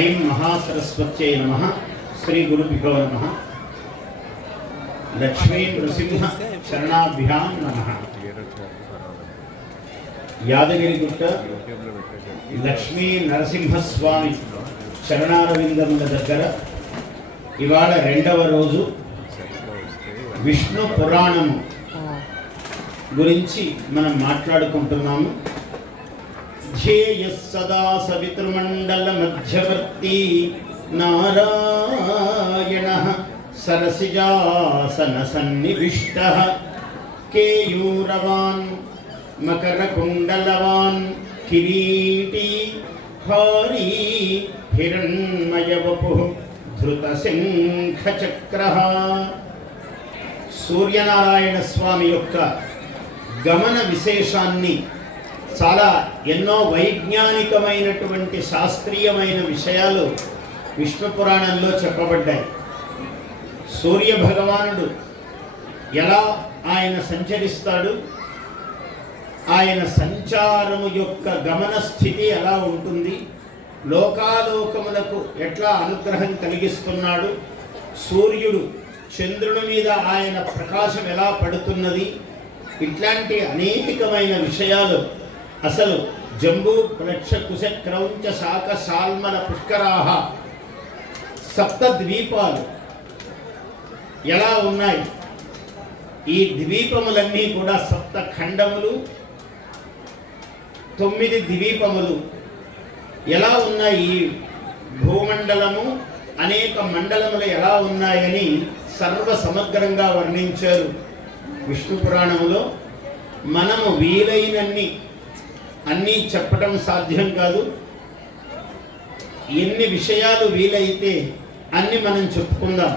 ఐం మహాసరస్వత్యై నమః. శ్రీ గురుభ్యో నమః. లక్ష్మీ నృసింహ శరణాభ్యాం నమః. యాదగిరిగుట్ట లక్ష్మీ నరసింహస్వామి శరణారవిందముల దగ్గర ఇవాళ రెండవ రోజు విష్ణు పురాణము గురించి మనం మాట్లాడుకుంటున్నాము. ధ్యేయ సదా సవితృమండల మధ్యవర్తి నారాయణ సరసిజాసన సన్నివిష్ట కేయూరవాన్ మకరకుండలవాన్ కిరీటీ హారీ హిరణ్మయవపు ధృతశంఖచక్రః. సూర్యనారాయణ స్వామి యొక్క గమన విశేషాన్ని చాలా ఎన్నో వైజ్ఞానికమైనటువంటి శాస్త్రీయమైన విషయాలు విష్ణు పురాణంలో చెప్పబడ్డాయి. సూర్య భగవానుడు ఎలా ఆయన సంచరిస్తాడు, ఆయన సంచారము యొక్క గమన స్థితి ఎలా ఉంటుంది, లోకాలోకములకు ఎట్లా అనుగ్రహం కలిగిస్తున్నాడు, సూర్యుడు చంద్రుని మీద ఆయన ప్రకాశం ఎలా పడుతున్నది, ఇట్లాంటి అనేకమైన విషయాలు. అసలు జంబూ ప్లక్ష కుశ క్రౌంచ శాఖ సాల్మల పుష్కరాహ సప్త ద్వీపాలు ఎలా ఉన్నాయి, ఈ ద్వీపములన్నీ కూడా సప్త ఖండములు, 9 ద్వీపములు ఎలా ఉన్నాయి, ఈ భూమండలము అనేక మండలములు ఎలా ఉన్నాయని సర్వ సమగ్రంగా వర్ణించారు విష్ణు పురాణములో. మనము వీలైనన్ని అన్నీ చెప్పటం సాధ్యం కాదు. ఎన్ని విషయాలు వీలైతే అన్ని మనం చెప్పుకుందాం.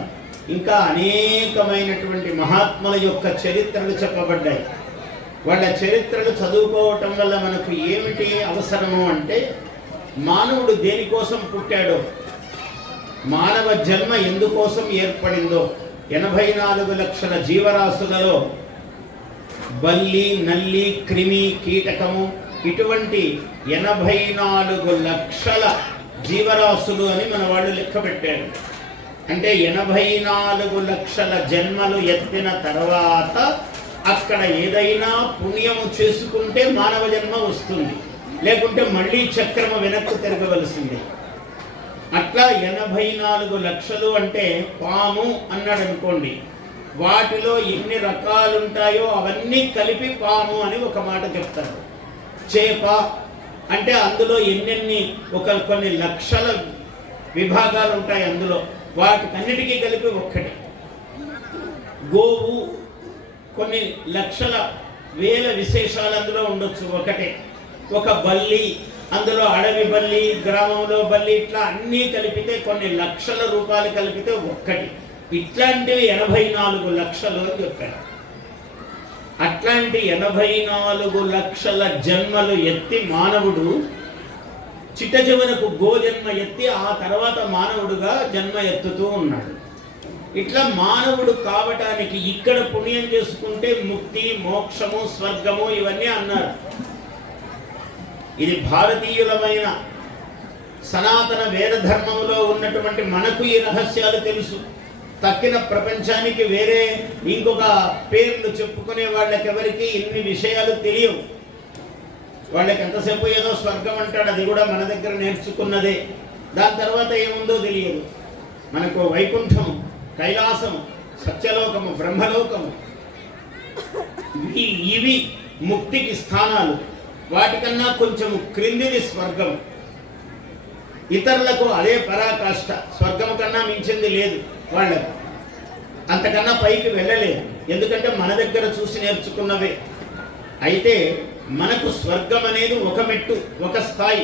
ఇంకా అనేకమైనటువంటి మహాత్ముల యొక్క చరిత్రలు చెప్పబడ్డాయి. వాళ్ళ చరిత్రలు చదువుకోవటం వల్ల మనకు ఏమిటి అవసరము అంటే, మానవుడు దేనికోసం పుట్టాడో, మానవ జన్మ ఎందుకోసం ఏర్పడిందో, 84 లక్షల జీవరాశులలో బల్లి, నల్లి, క్రిమి, కీటకము ఇటువంటి 84 లక్షల జీవరాశులు అని మన వాళ్ళు లెక్క పెట్టారు. అంటే 84 లక్షల జన్మలు ఎత్తిన తర్వాత అక్కడ ఏదైనా పుణ్యము చేసుకుంటే మానవ జన్మ వస్తుంది, లేకుంటే మళ్ళీ చక్రము వెనక్కు తిరగవలసింది. అట్లా 84 లక్షలు అంటే పాము అన్నాడు అనుకోండి, వాటిలో ఎన్ని రకాలు ఉంటాయో అవన్నీ కలిపి పాము అని ఒక మాట చెప్తారు. చేప అంటే అందులో ఎన్నెన్ని కొన్ని లక్షల విభాగాలు ఉంటాయి, అందులో వాటికన్నిటికీ కలిపి ఒక్కటి. గోవు కొన్ని లక్షల వేల విశేషాలు అందులో ఉండొచ్చు, ఒకటే. ఒక బల్లి, అందులో అడవి బల్లి, గ్రామంలో బల్లి, ఇట్లా అన్నీ కలిపితే కొన్ని లక్షల రూపాయలు కలిపితే ఒక్కటి. ఇట్లాంటివి 84 లక్షలు అని చెప్పారు. అట్లాంటి 84 లక్షల జన్మలు ఎత్తి మానవుడు చిట్ట చివరకు గోజన్మ ఎత్తి ఆ తర్వాత మానవుడుగా జన్మ ఎత్తుతూ ఉన్నాడు. ఇట్లా మానవుడు కావటానికి ఇక్కడ పుణ్యం చేసుకుంటే ముక్తి, మోక్షము, స్వర్గము ఇవన్నీ అన్నారు. ఇది భారతీయులమైన సనాతన వేద ధర్మంలో ఉన్నటువంటి మనకు ఈ రహస్యాలు తెలుసు. తక్కిన ప్రపంచానికి వేరే ఇంకొక పేర్లు చెప్పుకునే వాళ్ళకెవరికి ఇన్ని విషయాలు తెలియవు. వాళ్ళకి ఎంతసేపు ఏదో స్వర్గం అంటాడు, అది కూడా మన దగ్గర నేర్చుకున్నదే. దాని తర్వాత ఏముందో తెలియదు. మనకు వైకుంఠము, కైలాసము, సత్యలోకము, బ్రహ్మలోకము ఇవి ముక్తికి స్థానాలు. వాటికన్నా కొంచెం క్రిందిది స్వర్గం. ఇతరులకు అదే పరాకాష్ట, స్వర్గం కన్నా మించింది లేదు వాళ్ళకు. అంతకన్నా పైకి వెళ్ళలేదు, ఎందుకంటే మన దగ్గర చూసి నేర్చుకున్నవే. అయితే మనకు స్వర్గం అనేది ఒక మెట్టు, ఒక స్థాయి.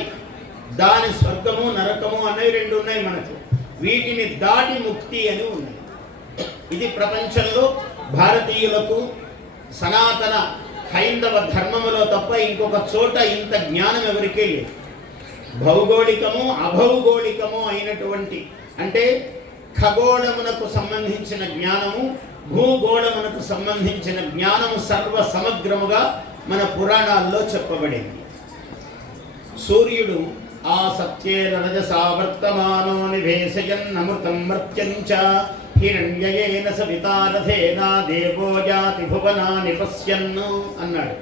దాని స్వర్గము, నరకము అనేవి 2 ఉన్నాయి మనకు. వీటిని దాటి ముక్తి అని ఉన్నాయి. ఇది ప్రపంచంలో భారతీయులకు సనాతన హైందవ ధర్మములో తప్ప ఇంకొక చోట ఇంత జ్ఞానం ఎవరికీ లేదు. భౌగోళికము, అభౌగోళికము అయినటువంటి, అంటే ఖగోళమునకు సంబంధించిన జ్ఞానము, భూగోళమునకు సంబంధించిన జ్ఞానము సర్వ సమగ్రముగా మన పురాణాల్లో చెప్పబడింది. సూర్యుడు ఆ సత్యేన రజసా వర్తమానో నివేశయన్నమృతం మర్త్యం చ హిరణ్యయేన సవితా రథేన దేవో యాతి భువనాని పశ్యన్ అన్నాడు.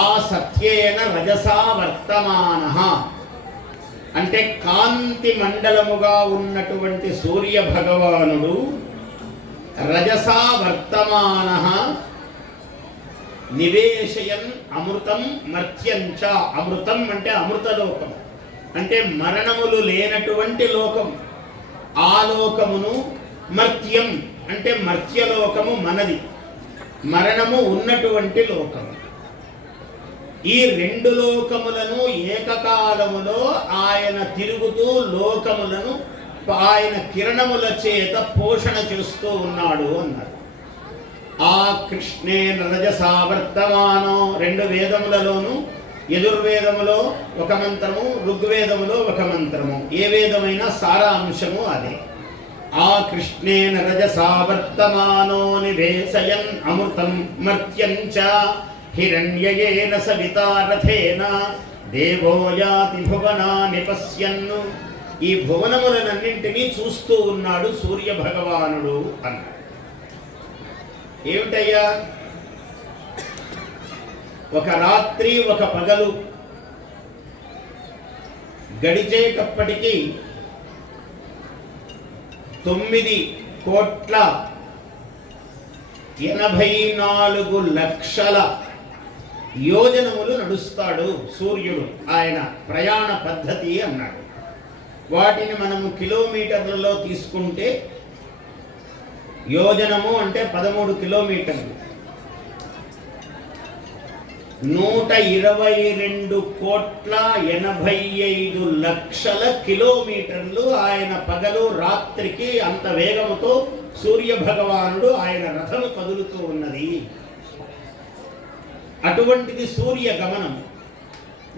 ఆ సత్యేన రజసా వర్తమానః అంటే కాంతి మండలముగా ఉన్నటువంటి సూర్య భగవానుడు రజసా వర్తమానః నివేశయన్ అమృతం మర్త్యం చ. అమృతం అంటే అమృతలోకం, అంటే మరణములు లేనటువంటి లోకం. ఆ లోకమును మర్త్యం అంటే మర్త్యలోకము మనది, మరణము ఉన్నటువంటి లోకము. ఈ రెండు లోకములను ఏకకాలములో ఆయన తిరుగుతూ లోకములను ఆయన కిరణముల చేత పోషణ చేస్తూ ఉన్నాడు అన్నారు. ఆ కృష్ణే రజసా వర్తమానో, రెండు వేదములలోనూ యజుర్వేదములో ఒక మంత్రము, ఋగ్వేదములో ఒక మంత్రము, ఏ వేదమైనా సారాంశము అదే. ఆ కృష్ణేన రజసా వర్తమానో నివేశయన్ అమృతం మర్త్యం చ హిరణ్యయేన సవితా రథేన దేవో యాతి భువనాని పశ్యన్. ఈ భువనములనన్నింటినీ చూస్తూ ఉన్నాడు సూర్య భగవానుడు అన్నాడు. ఏమిటయ్యా, ఒక రాత్రి ఒక పగలు గడిచేటప్పటికీ 9,84,00,000 యోజనములు నడుస్తాడు సూర్యుడు. ఆయన ప్రయాణ పద్ధతి అన్నాడు. వాటిని మనము కిలోమీటర్లలో తీసుకుంటే యోజనము అంటే 13 కిలోమీటర్లు, 122,85,00,000 కిలోమీటర్లు ఆయన పగలు రాత్రికి అంత వేగముతో సూర్య భగవానుడు ఆయన రథము కదులుతూ ఉన్నది. అటువంటిది సూర్య గమనం.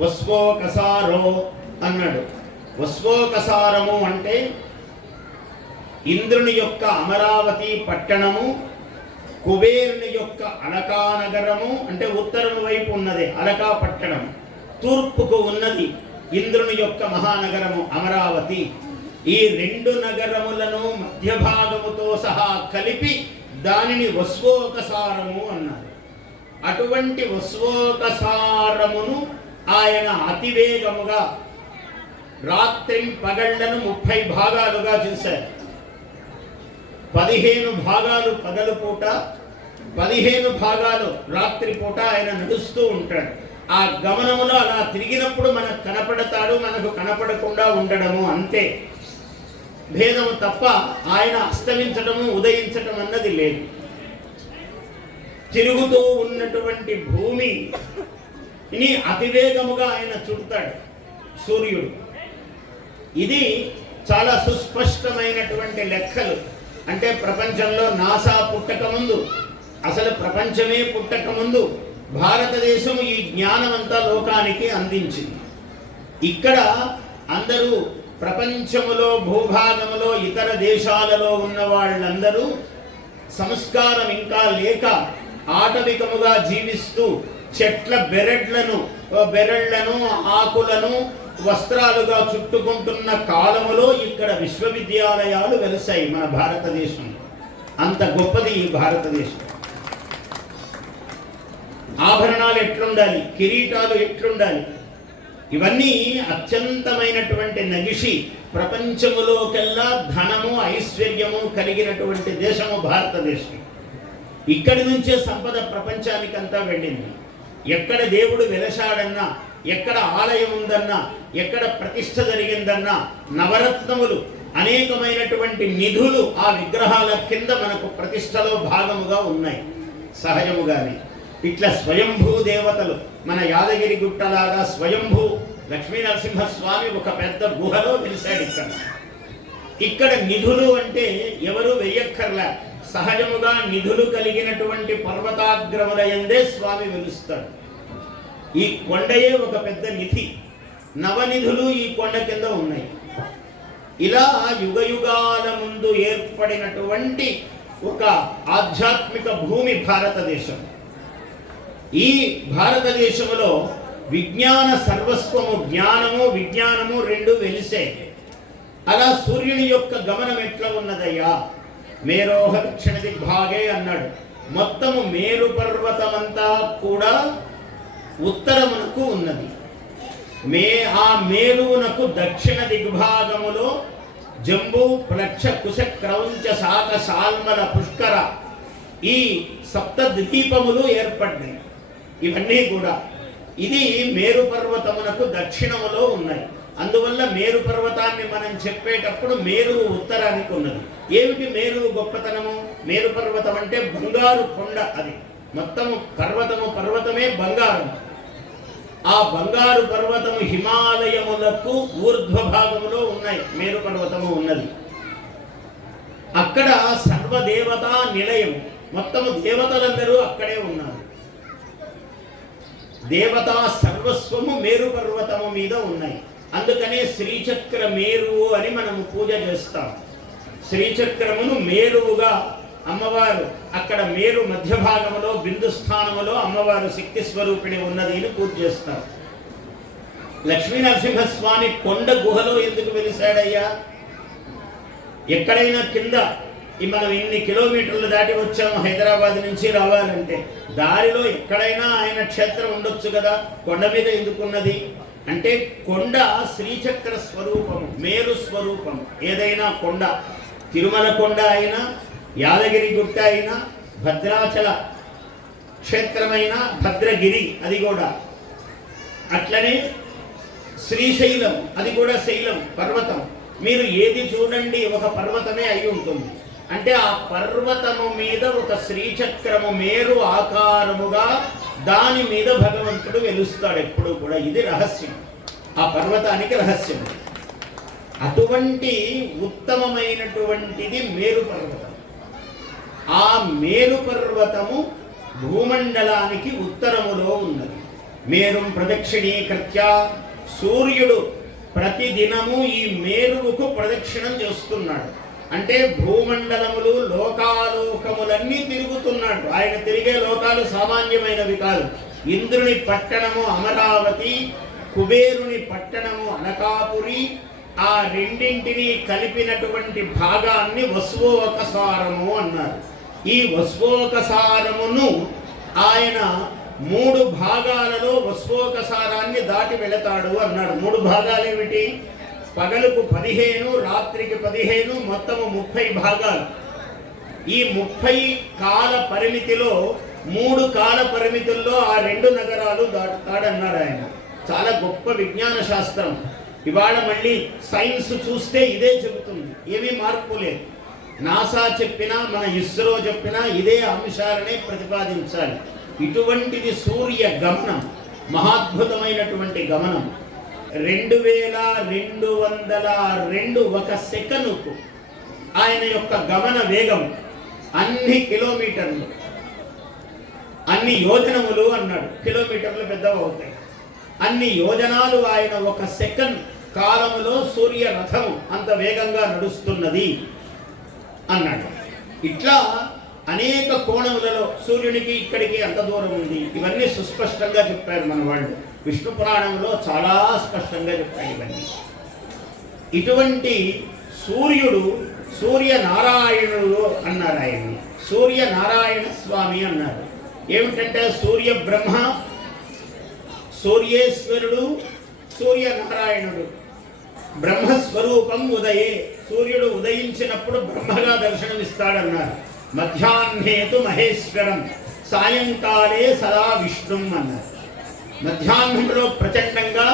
వస్వోకసారో అన్నాడు. వస్వోకసారము అంటే ఇంద్రుని యొక్క అమరావతి పట్టణము, కుబేరుని యొక్క అలకా నగరము అంటే ఉత్తరం వైపు ఉన్నది అలకా పట్టణం, తూర్పుకు ఉన్నది ఇంద్రుని యొక్క మహానగరము అమరావతి. ఈ రెండు నగరములను మధ్య భాగముతో సహా కలిపి దానిని వస్వోకసారము అన్నారు. అటువంటి వస్వోకసారమును ఆయన అతివేగముగా రాత్రి పగళ్లను 30 భాగాలుగా చేశారు. 15 భాగాలు పగలు పూట, 15 భాగాలు రాత్రి పూట ఆయన నడుస్తూ ఉంటాడు. ఆ గమనములో అలా తిరిగినప్పుడు మనకు కనపడతాడు, మనకు కనపడకుండా ఉండడము అంతే భేదము తప్ప ఆయన అస్తమించడము ఉదయించడం అన్నది లేదు. తిరుగుతూ ఉన్నటువంటి భూమిని అతివేగముగా ఆయన చుడతాడు సూర్యుడు. ఇది చాలా సుస్పష్టమైనటువంటి లెక్కలు. అంటే ప్రపంచంలో నాసా పుట్టకముందు, అసలు ప్రపంచమే పుట్టకముందు భారతదేశం ఈ జ్ఞానమంతా లోకానికి అందించింది. ఇక్కడ అందరూ ప్రపంచములో భూభాగములో ఇతర దేశాలలో ఉన్న వాళ్ళందరూ సంస్కారం ఇంకా లేక ఆటవికముగా జీవిస్తూ చెట్ల బెరళ్లను ఆకులను వస్త్రాలుగా చుట్టుకుంటున్న కాలములో ఇక్కడ విశ్వవిద్యాలయాలు వెలిసాయి మన భారతదేశం. అంత గొప్పది ఈ భారతదేశం. ఆభరణాలు ఎట్లుండాలి, కిరీటాలు ఎట్లుండాలి, ఇవన్నీ అత్యంతమైనటువంటి నగిషి. ప్రపంచములోకెల్లా ధనము ఐశ్వర్యము కలిగినటువంటి దేశము భారతదేశం. ఇక్కడి నుంచే సంపద ప్రపంచానికంతా వెళ్ళింది. ఎక్కడ దేవుడు వెలసాడన్నా, ఎక్కడ ఆలయం ఉందన్నా, ఎక్కడ ప్రతిష్ఠ జరిగిందన్నా, నవరత్నములు అనేకమైనటువంటి నిధులు ఆ విగ్రహాల కింద మనకు ప్రతిష్టలో భాగముగా ఉన్నాయి సహజముగానే. ఇట్లా స్వయంభూ దేవతలు, మన యాదగిరి గుట్టలాగా స్వయంభూ లక్ష్మీనరసింహస్వామి ఒక పెద్ద గుహలో వెలిశాడు. ఇక్కడ నిధులు అంటే ఎవరు వెయ్యక్కర్లా, సహజముగా నిధులు కలిగినటువంటి పర్వతాగ్రములయందే స్వామి వెలుస్తాడు. ఈ కొండయే ఒక పెద్ద నిధి, నవనిధులు ఈ కొండ కింద ఉన్నాయి. ఇలా యుగయుగాల ముందు ఏర్పడినటువంటి ఒక ఆధ్యాత్మిక భూమి భారతదేశం. ఈ భారతదేశంలో విజ్ఞాన సర్వస్వము, జ్ఞానము విజ్ఞానము రెండు వెలిసే. అలా సూర్యుని యొక్క గమనం ఎట్లా ఉన్నదయ్యా? మేరోహ దక్షిణ దిగ్భాగే అన్నాడు. మొత్తము మేరు పర్వతమంతా కూడా ఉత్తరమునకు ఉన్నది. ఆ మేరువునకు దక్షిణ దిగ్భాగములో జంబూ ప్లక్ష కుశ క్రౌంచ శాక శాల్మల పుష్కర ఈ సప్త ద్వీపములు ఏర్పడ్డాయి. ఇవన్నీ కూడా ఇది మేరు పర్వతమునకు దక్షిణములో ఉన్నాయి. అందువల్ల మేరు పర్వతాన్ని మనం చెప్పేటప్పుడు మేరువు ఉత్తరానికి ఉన్నది. ఏమిటి మేరువు గొప్పతనము? మేరు పర్వతం అంటే బంగారు కొండ. అది మొత్తము పర్వతమే బంగారం. ఆ బంగారు పర్వతము హిమాలయములకు ఊర్ధ్వ భాగములో ఉన్నాయి. మేరు పర్వతము ఉన్నది. అక్కడ సర్వదేవతా నిలయం, మొత్తము దేవతలందరూ అక్కడే ఉన్నారు. దేవతా సర్వస్వము మేరు పర్వతము మీద ఉన్నాయి. అందుకనే శ్రీచక్ర మేరువు అని మనము పూజ చేస్తాం. శ్రీచక్రమును మేరువుగా అమ్మవారు అక్కడ మేరు మధ్య భాగములో బిందు స్థానములో అమ్మవారు శక్తి స్వరూపిణి ఉన్నది అని పూజ చేస్తారు. లక్ష్మీ నరసింహస్వామి కొండ గుహలో ఎందుకు వెలిశాడయ్యా? ఎక్కడైనా కింద మనం ఇన్ని కిలోమీటర్లు దాటి వచ్చాము హైదరాబాద్ నుంచి రావాలంటే, దారిలో ఎక్కడైనా ఆయన క్షేత్రం ఉండొచ్చు కదా, కొండ మీద ఎందుకున్నది అంటే కొండ శ్రీచక్ర స్వరూపము, మేరు స్వరూపము. ఏదైనా కొండ, తిరుమల కొండ అయినా, యాదగిరి గుట్ట అయినా, భద్రాచల క్షేత్రమైన భద్రగిరి అది కూడా, అట్లనే శ్రీశైలం అది కూడా శైలం పర్వతం. మీరు ఏది చూడండి ఒక పర్వతమే అయి ఉంటుంది. అంటే ఆ పర్వతము మీద ఒక శ్రీచక్రము మేరు ఆకారముగా దాని మీద భగవంతుడు వెలుస్తాడు ఎప్పుడు కూడా. ఇది రహస్యం, ఆ పర్వతానికి రహస్యం. అటువంటి ఉత్తమమైనటువంటిది మేరు పర్వతం. ఆ మేరు పర్వతము భూమండలానికి ఉత్తరములో ఉన్నది. మేరుం ప్రదక్షిణీకృత్య సూర్యుడు ప్రతిదినము ఈ మేరువుకు ప్రదక్షిణం చేస్తున్నాడు. అంటే భూమండలములు లోకాలోకములన్నీ తిరుగుతున్నాడు. ఆయన తిరిగే లోకాలు సామాన్యమైనవి కాదు. ఇంద్రుని పట్టణము అమరావతి, కుబేరుని పట్టణము అనకాపురి, ఆ రెండింటిని కలిపినటువంటి భాగాన్ని వస్వోకసారము అన్నారు. ఈ వస్వోకసారమును ఆయన 3 భాగాలలో వస్వోకసారాన్ని దాటి వెళతాడు అన్నాడు. 3 భాగాలు ఏమిటి? పగలుకు 15, రాత్రికి 15, మొత్తము 30 భాగాలు. ఈ 30 కాల పరిమితిలో 3 కాల పరిమితుల్లో ఆ 2 నగరాలు దాటుతాడన్నాడు ఆయన. చాలా గొప్ప విజ్ఞాన శాస్త్రం. ఇవాళ మళ్ళీ సైన్స్ చూస్తే ఇదే చెబుతుంది, ఏమీ మార్పు లేదు. నాసా చెప్పినా మన ఇస్రో చెప్పినా ఇదే అంశాలనే ప్రతిపాదించాలి. ఇటువంటిది సూర్య గమనం, మహాద్భుతమైనటువంటి గమనం. 2202 ఒక సెకనుకు ఆయన యొక్క గమన వేగం. అన్ని కిలోమీటర్లు, అన్ని యోజనములు అన్నాడు. కిలోమీటర్లు పెద్దవి అవుతాయి. అన్ని యోజనాలు ఆయన ఒక సెకండ్ కాలములో సూర్య రథము అంత వేగంగా నడుస్తున్నది అన్నాడు. ఇట్లా అనేక కోణములలో సూర్యునికి ఇక్కడికి అంత దూరం ఉంది. ఇవన్నీ సుస్పష్టంగా చెప్పారు మన వాళ్ళు. విష్ణు పురాణంలో చాలా స్పష్టంగా చెప్పారు ఇవన్నీ. ఇటువంటి సూర్యుడు సూర్యనారాయణుడు అన్నారు ఆయన్ని. సూర్యనారాయణ స్వామి అన్నారు. ఏమిటంటే సూర్య బ్రహ్మ, సూర్యేశ్వరుడు, సూర్యనారాయణుడు. బ్రహ్మస్వరూపం ఉదయే, సూర్యుడు ఉదయించినప్పుడు బ్రహ్మగా దర్శనమిస్తాడన్నారు. మధ్యాహ్నేతు మహేశ్వరం, సాయంకాలే సదా విష్ణుం అన్నారు. మధ్యాహ్నంలో ప్రచండంగా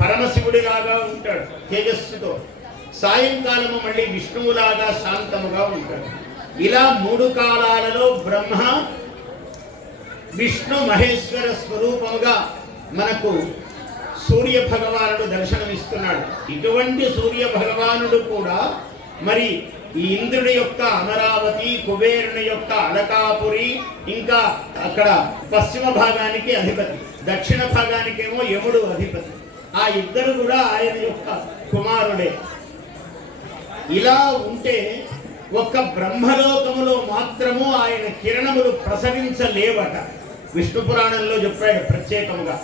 పరమశివుడిలాగా ఉంటాడు తేజస్సుతో, సాయంకాలము మళ్ళీ విష్ణువులాగా శాంతముగా ఉంటాడు. ఇలా 3 కాలాలలో బ్రహ్మ విష్ణు మహేశ్వర స్వరూపముగా మనకు సూర్య భగవానుడు దర్శనమిస్తున్నాడు. ఇటువంటి సూర్య భగవానుడు కూడా మరి ఈ ఇంద్రుడి యొక్క అమరావతి, కుబేరుని యొక్క అలకాపురి, ఇంకా అక్కడ పశ్చిమ భాగానికి అధిపతి, దక్షిణ భాగానికేమో యముడు అధిపతి. ఆ ఇద్దరు కూడా ఆయన యొక్క కుమారుడే. ఇలా ఉంటే ఒక్క బ్రహ్మలోకములో మాత్రము ఆయన కిరణములు ప్రసరించలేవట. విష్ణు పురాణంలో చెప్పాడు ప్రత్యేకంగా.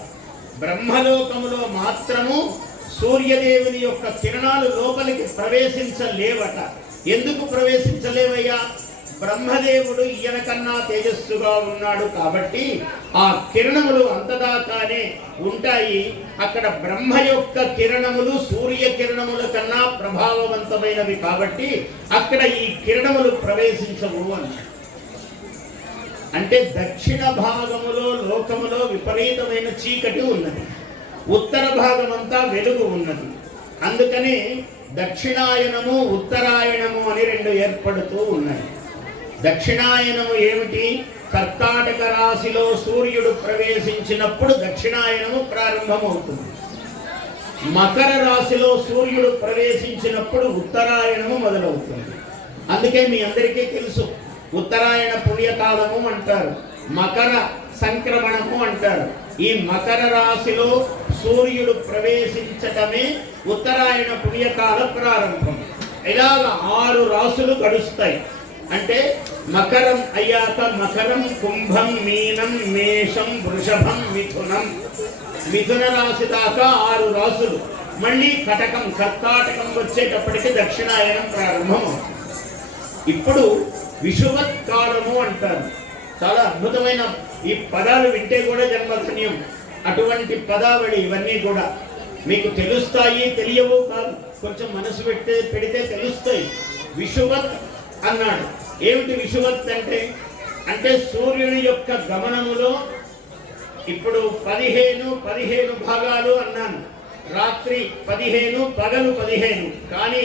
బ్రహ్మలోకములో మాత్రము సూర్యదేవుని యొక్క కిరణాలు లోపలికి ప్రవేశించలేవట. ఎందుకు ప్రవేశించలేవయ్యా? బ్రహ్మదేవుడు ఈయన కన్నా తేజస్సుగా ఉన్నాడు కాబట్టి ఆ కిరణములు అంతదాకానే ఉంటాయి. అక్కడ బ్రహ్మ యొక్క కిరణములు సూర్య కిరణముల కన్నా ప్రభావవంతమైనవి కాబట్టి అక్కడ ఈ కిరణములు ప్రవేశించవు అన్నాడు. అంటే దక్షిణ భాగములో లోకములో విపరీతమైన చీకటి ఉన్నది, ఉత్తర భాగమంతా వెలుగు ఉన్నది. అందుకని దక్షిణాయనము ఉత్తరాయణము అని రెండు ఏర్పడుతూ ఉన్నాయి. దక్షిణాయనము ఏమిటి? కర్కాటక రాశిలో సూర్యుడు ప్రవేశించినప్పుడు దక్షిణాయనము ప్రారంభమవుతుంది. మకర రాశిలో సూర్యుడు ప్రవేశించినప్పుడు ఉత్తరాయణము మొదలవుతుంది. అందుకే మీ అందరికీ తెలుసు, ఉత్తరాయణ పుణ్యకాలము అంటారు, మకర సంక్రమణము అంటారు. ఈ మకర రాశిలో సూర్యుడు ప్రవేశించటమే ఉత్తరాయణ పుణ్యకాల ప్రారంభం. ఇలాగ 6 రాశులు గడుస్తాయి. అంటే మకరం అయ్యాక మకరం, కుంభం, మీనం, మేషం, వృషభం, మిథునం. మిథున రాశి దాకా 6 రాశులు. మళ్ళీ కటకం, కర్కాటకం వచ్చేటప్పటికి దక్షిణాయనం ప్రారంభం. ఇప్పుడు విషువత్ కాలము అంటారు. చాలా అద్భుతమైన ఈ పదాలు వింటే కూడా జన్మధన్యం. అటువంటి పదావళి ఇవన్నీ కూడా మీకు తెలుస్తాయి, తెలియవు కాదు, కొంచెం మనసు పెడితే తెలుస్తాయి. విషువత్ అన్నాడు. ఏమిటి విషువత్ అంటే? అంటే సూర్యుని యొక్క గమనములో ఇప్పుడు 15 భాగాలు అన్నాను. రాత్రి 15, పగలు 15. కానీ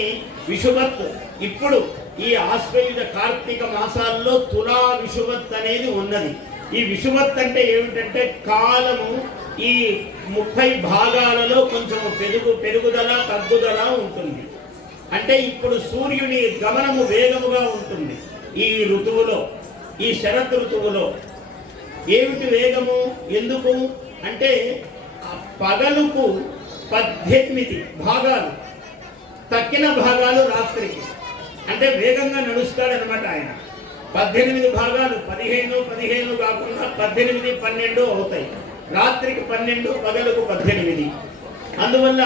విషువత్ ఇప్పుడు ఈ ఆశ్వయుజ కార్తీక మాసాల్లో తులా విషువత్ అనేది ఉన్నది. ఈ విషువత్ అంటే ఏమిటంటే కాలము ఈ 30 భాగాలలో కొంచెం పెరుగుదల తగ్గుదల ఉంటుంది. అంటే ఇప్పుడు సూర్యుని గమనము వేగముగా ఉంటుంది. ఈ ఋతువులో, ఈ శరత్ ఋతువులో ఏమిటి వేగము? ఎందుకు అంటే పగలుకు 18 భాగాలు, తక్కిన భాగాలు రాత్రికి. అంటే వేగంగా నడుస్తాడనమాట ఆయన. 18 భాగాలు, 15 కాకుండా 18, 12 అవుతాయి. రాత్రికి 12, పగలుకు 18. అందువల్ల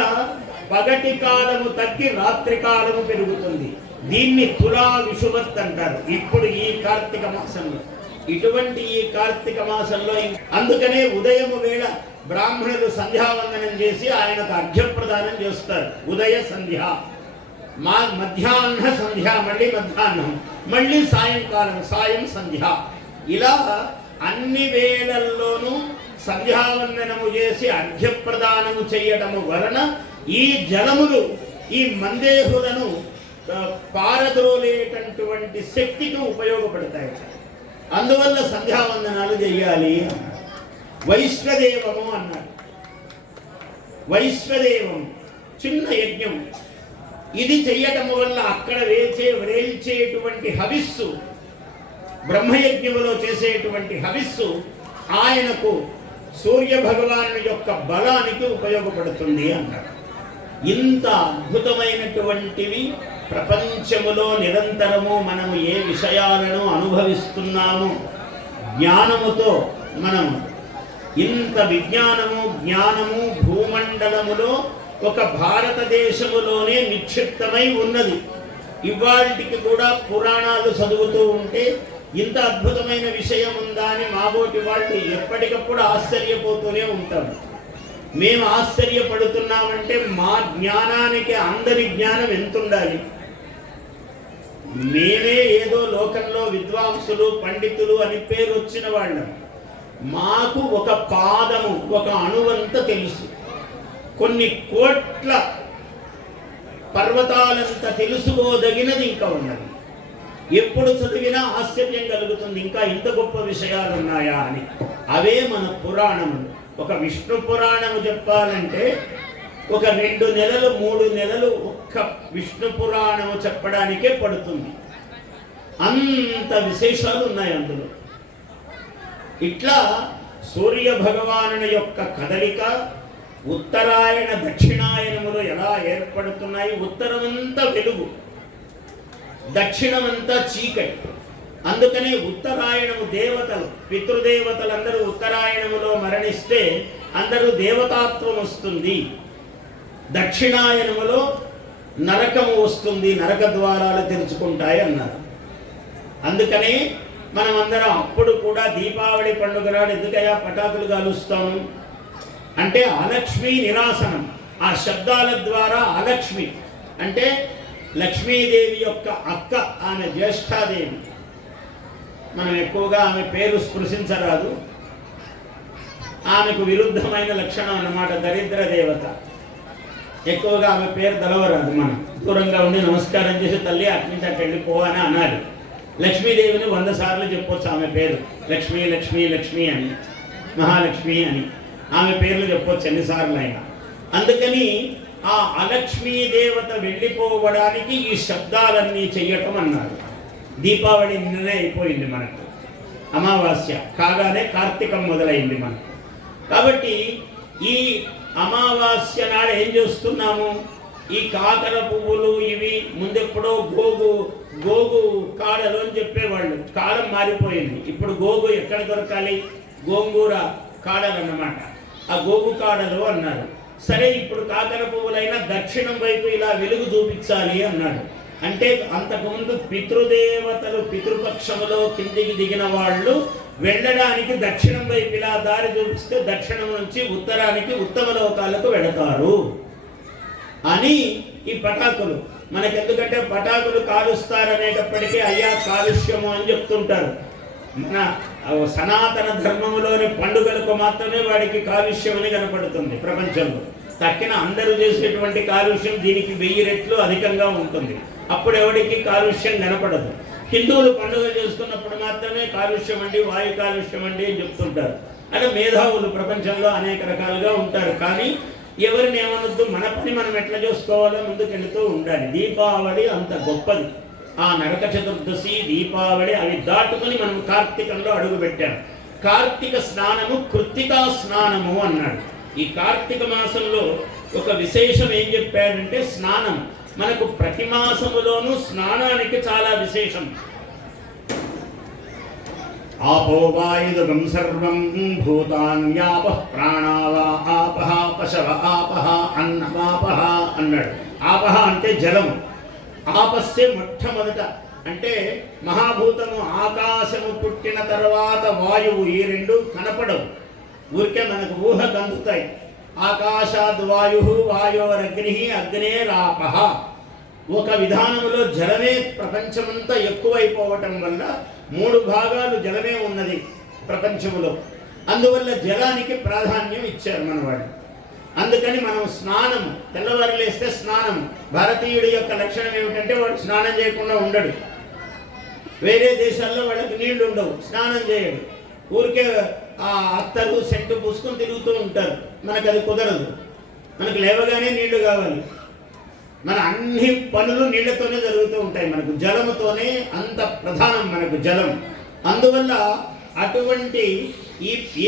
పగటి కాలము తగ్గి రాత్రి కాలము పెరుగుతుంది. దీన్ని తులా విషువత్ అంటారు. ఇప్పుడు ఈ కార్తీక మాసంలో, ఇటువంటి ఈ కార్తీక మాసంలో అందుకనే ఉదయము వేళ బ్రాహ్మణులు సంధ్యావందనం చేసి ఆయనకు అర్ఘ్యప్రదానం చేస్తారు. ఉదయ సంధ్య, మధ్యాహ్న సంధ్య, మళ్ళీ మధ్యాహ్నం, మళ్ళీ సాయంకాలం, సాయం సంధ్య. ఇలా అన్ని వేళల్లోనూ సంధ్యావందనము చేసి అర్ఘ్యప్రదానము చేయడము వలన ఈ జలములు ఈ మందేహులను పారద్రోలేటటువంటి శక్తికి ఉపయోగపడతాయి. అందువల్ల సంధ్యావందనాలు చేయాలి. వైశ్వదేవము అన్నారు. వైశ్వదేవం చిన్న యజ్ఞం. ఇది చెయ్యటం వల్ల అక్కడ వేల్చేటువంటి హవిస్సు, బ్రహ్మయజ్ఞములో చేసేటువంటి హవిస్సు ఆయనకు సూర్య భగవాను యొక్క బలానికి ఉపయోగపడుతుంది అన్నారు. ఇంత అద్భుతమైనటువంటివి ప్రపంచములో నిరంతరము మనము ఏ విషయాలను అనుభవిస్తున్నామో జ్ఞానముతో మనము ఇంత విజ్ఞానము జ్ఞానము భూమండలములో ఒక భారతదేశములోనే నిక్షిప్తమై ఉన్నది. ఇవాళకి కూడా పురాణాలు చదువుతూ ఉంటే ఇంత అద్భుతమైన విషయం ఉందా అని మాబోటి వాళ్ళు ఎప్పటికప్పుడు ఆశ్చర్యపోతూనే ఉంటారు. మేము ఆశ్చర్యపడుతున్నామంటే మా జ్ఞానానికి అందరి జ్ఞానం ఎంత ఉండాలి. మేమే ఏదో లోకంలో విద్వాంసులు పండితులు అని పేరు వచ్చిన వాళ్ళం. మాకు ఒక పాదము, ఒక అణువంత తెలుసు. కొన్ని కోట్ల పర్వతాలంత తెలుసుకోదగినది ఇంకా ఉన్నది. ఎప్పుడు చదివినా ఆశ్చర్యం కలుగుతుంది, ఇంకా ఇంత గొప్ప విషయాలు ఉన్నాయా అని. అవే మన పురాణములు. ఒక విష్ణు పురాణము చెప్పాలంటే ఒక 2 నెలలు 3 నెలలు ఒక్క విష్ణు పురాణము చెప్పడానికే పడుతుంది. అంత విశేషాలు ఉన్నాయి అందులో. ఇట్లా సూర్య భగవాను యొక్క కదలిక ఉత్తరాయణ దక్షిణాయనములు ఎలా ఏర్పడుతున్నాయి. ఉత్తరమంతా వెలుగు, దక్షిణమంతా చీకటి. అందుకనే ఉత్తరాయణము దేవతలు, పితృదేవతలందరూ ఉత్తరాయణములో మరణిస్తే అందరూ దేవతాత్వం వస్తుంది, దక్షిణాయనములో నరకము వస్తుంది, నరక ద్వారాలు తెరుచుకుంటాయి అన్నారు. అందుకనే మనమందరం అప్పుడు కూడా దీపావళి పండుగ నాడు ఎందుకయ్యా పటాకులు కాలుస్తాము అంటే అలక్ష్మీ నిరాసనం. ఆ శబ్దాల ద్వారా అలక్ష్మి అంటే లక్ష్మీదేవి యొక్క అక్క, ఆమె జ్యేష్ఠాదేవి. మనం ఎక్కువగా ఆమె పేరు స్పృశించరాదు, ఆమెకు విరుద్ధమైన లక్షణం అన్నమాట, దరిద్ర దేవత. ఎక్కువగా ఆమె పేరు తెలవరాదు, మనం దూరంగా ఉండి నమస్కారం చేసి తల్లి అట్నుంచి అటు వెళ్ళిపో అని అనాలి. లక్ష్మీదేవిని 100 సార్లు చెప్పొచ్చు ఆమె పేరు, లక్ష్మీ లక్ష్మీ లక్ష్మీ అని, మహాలక్ష్మి అని ఆమె పేర్లు చెప్పొచ్చు ఎన్నిసార్లు అయినా. అందుకని ఆ అలక్ష్మీ దేవత వెళ్ళిపోవడానికి ఈ శబ్దాలన్నీ చెయ్యటం అన్నారు. దీపావళి నిన్ననే అయిపోయింది మనకు, అమావాస్య కాగానే కార్తీకం మొదలైంది మనకు. కాబట్టి ఈ అమావాస్య నాడు ఏం చేస్తున్నాము, ఈ కాకర పువ్వులు ఇవి ముందెప్పుడో గోగు కాడలు అని చెప్పేవాళ్ళు, కాలం మారిపోయింది. ఇప్పుడు గోగు ఎక్కడ దొరకాలి, గోంగూర కాడలు అన్నమాట, ఆ గోగు కాడలు అన్నారు. సరే, ఇప్పుడు కాకర పువ్వులైనా దక్షిణం వైపు ఇలా వెలుగు చూపించాలి అన్నాడు. అంటే అంతకుముందు పితృదేవతలు పితృపక్షములో కిందికి దిగిన వాళ్ళు వెళ్ళడానికి దక్షిణం వైపు ఇలా దారి చూపిస్తే దక్షిణం నుంచి ఉత్తరానికి ఉత్తమ లోకాలకు వెళతారు అని ఈ పటాకులు. మనకెందుకంటే పటాకులు కాలుస్తారనేటప్పటికీ అయ్యా కాలుష్యము అని చెప్తుంటారు. మన సనాతన ధర్మములోని పండుగలకు మాత్రమే వాడికి కాలుష్యం అని కనపడుతుంది ప్రపంచంలో. తక్కిన అందరూ చేసేటువంటి కాలుష్యం దీనికి 1000 రెట్లు అధికంగా ఉంటుంది. అప్పుడు ఎవరికి కాలుష్యం కనపడదు. హిందువులు పండుగ చేసుకున్నప్పుడు మాత్రమే కాలుష్యం అండి, వాయు కాలుష్యం అండి అని చెప్తుంటారు. అంటే మేధావులు ప్రపంచంలో అనేక రకాలుగా ఉంటారు. కానీ ఎవరిని ఏమనొద్దు, మన పని మనం ఎట్లా చేసుకోవాలో ముందుకెళ్తూ ఉండాలి. దీపావళి అంత గొప్పది. ఆ నరక చతుర్దశి, దీపావళి అవి దాటుకుని మనం కార్తీకంలో అడుగు పెట్టాం. కార్తీక స్నానము కృత్తికా స్నానము అన్నాడు. ఈ కార్తీక మాసంలో ఒక విశేషం ఏం చెప్పాడంటే స్నానం. మనకు ప్రతి మాసములోనూ స్నానానికి చాలా విశేషం. ఆపో వాయుదుగం సర్వం భూతాన్యాపః ప్రాణావా ఆపః పశవ ఆపః అన్నమాపః అన్నాడు. ఆపః అంటే జలము. ఆపస్సే మొట్టమొదట అంటే మహాభూతము ఆకాశము పుట్టిన తర్వాత వాయువు, ఈ రెండు కనపడవు, ఊరికే మనకు ఊహకు అందుతాయి. ఆకాశాద్ వాయు వాయోరగ్ని అగ్నేరాపః. ఒక విధానములో జలమే ప్రపంచమంతా ఎక్కువైపోవటం వల్ల 3 భాగాలు జలమే ఉన్నది ప్రపంచములో. అందువల్ల జలానికి ప్రాధాన్యం ఇచ్చారు మనవాళ్ళు. అందుకని మనం స్నానము, తెల్లవారు లేస్తే స్నానము. భారతీయుడి యొక్క లక్షణం ఏమిటంటే వాడు స్నానం చేయకుండా ఉండడు. వేరే దేశాల్లో వాళ్ళకి నీళ్లు ఉండవు, స్నానం చేయడు, ఊరికే ఆ అత్తరు సెంటు పూసుకొని తిరుగుతూ ఉంటారు. మనకు అది కుదరదు. మనకు లేవగానే నీళ్లు కావాలి. మన అన్ని పనులు నీళ్లతోనే జరుగుతూ ఉంటాయి. మనకు జలముతోనే అంత ప్రధానం మనకు జలం. అందువల్ల అటువంటి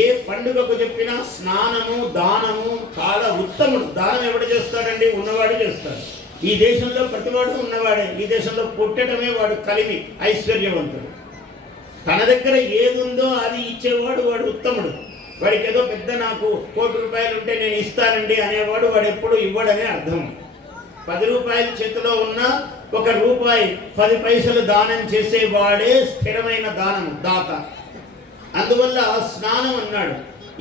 ఏ పండుగకు చెప్పినా స్నానము దానము చాలా ఉత్తముడు. దానం ఎవడు చేస్తాడండి? ఉన్నవాడు చేస్తాడు. ఈ దేశంలో ప్రతివాడు ఉన్నవాడే. ఈ దేశంలో పుట్టడమే వాడు కలిమి ఐశ్వర్యవంతుడు. తన దగ్గర ఏది ఉందో అది ఇచ్చేవాడు వాడు ఉత్తముడు. వాడికి ఏదో పెద్ద నాకు 1 కోటి రూపాయలు ఉంటే నేను ఇస్తానండి అనేవాడు వాడు ఎప్పుడు ఇవ్వడనే అర్థం. 10 రూపాయలు చేతిలో ఉన్న 1 రూపాయి 10 పైసలు దానం చేసేవాడే స్థిరమైన దానం దాత. అందువల్ల స్నానం అన్నాడు.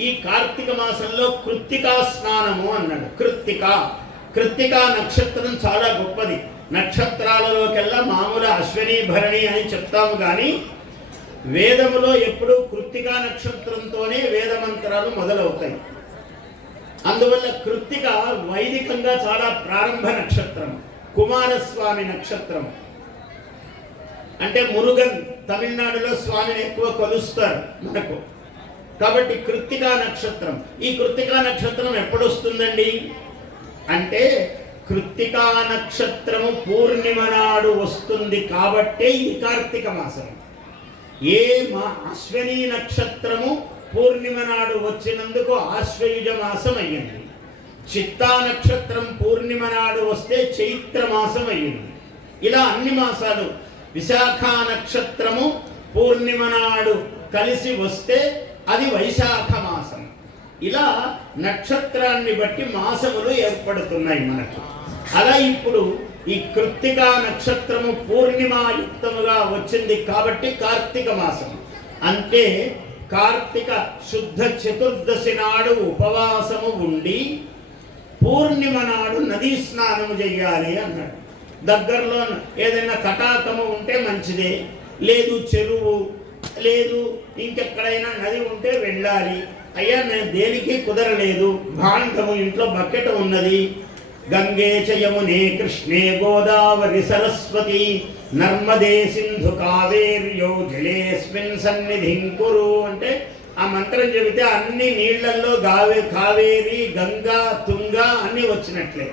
ఈ కార్తీక మాసంలో కృత్తికా స్నానము అన్నాడు. కృత్తికా నక్షత్రం చాలా గొప్పది. నక్షత్రాలలోకెల్లా మామూలు అశ్విని భరణి అని చెప్తాము, కానీ వేదములో ఎప్పుడూ కృత్తికా నక్షత్రంతోనే వేదమంత్రాలు మొదలవుతాయి. అందువల్ల కృత్తిక వైదికంగా చాలా ప్రారంభ నక్షత్రం. కుమారస్వామి నక్షత్రం అంటే మురుగన్, తమిళనాడులో స్వామిని ఎక్కువ కొలుస్తారు మనకు. కాబట్టి కృత్తికా నక్షత్రం. ఈ కృత్తికా నక్షత్రం ఎప్పుడు వస్తుందండి అంటే కృత్తికా నక్షత్రము పూర్ణిమ నాడు వస్తుంది. కాబట్టే ఇది కార్తీక మాసం. అశ్విని నక్షత్రము పూర్ణిమ నాడు వచ్చినందుకు ఆశ్వయుజ మాసం అయ్యింది. చిత్తా నక్షత్రం పూర్ణిమ నాడు వస్తే చైత్ర మాసం అయ్యింది. ఇలా అన్ని మాసాలు. విశాఖ నక్షత్రము పూర్ణిమ నాడు కలిసి వస్తే అది వైశాఖ మాసం. ఇలా నక్షత్రాన్ని బట్టి మాసములు ఏర్పడుతున్నాయి మనకు. అలా ఇప్పుడు ఈ కృత్తికా నక్షత్రము పూర్ణిమాయుక్తముగా వచ్చింది కాబట్టి కార్తీక మాసం. అంటే కార్తీక శుద్ధ చతుర్దశి నాడు ఉపవాసము ఉండి పూర్ణిమ నాడు నదీ స్నానము చెయ్యాలి అన్నాడు. దగ్గరలో ఏదైనా తటాకము ఉంటే మంచిదే, లేదు చెరువు, లేదు ఇంకెక్కడైనా నది ఉంటే వెళ్ళాలి. అయ్యా నేను దేనికి కుదరలేదు, భాండము ఇంట్లో బకెట్ ఉన్నది, గంగే చ యమునే కృష్ణే గోదావరి సరస్వతి నర్మదే సింధు కావేర్యో జలేస్మిన్ సన్నిధిం కురు అంటే ఆ మంత్రం చెబితే అన్ని నీళ్లలో కావేరి గంగా తుంగ అన్నీ వచ్చినట్లే.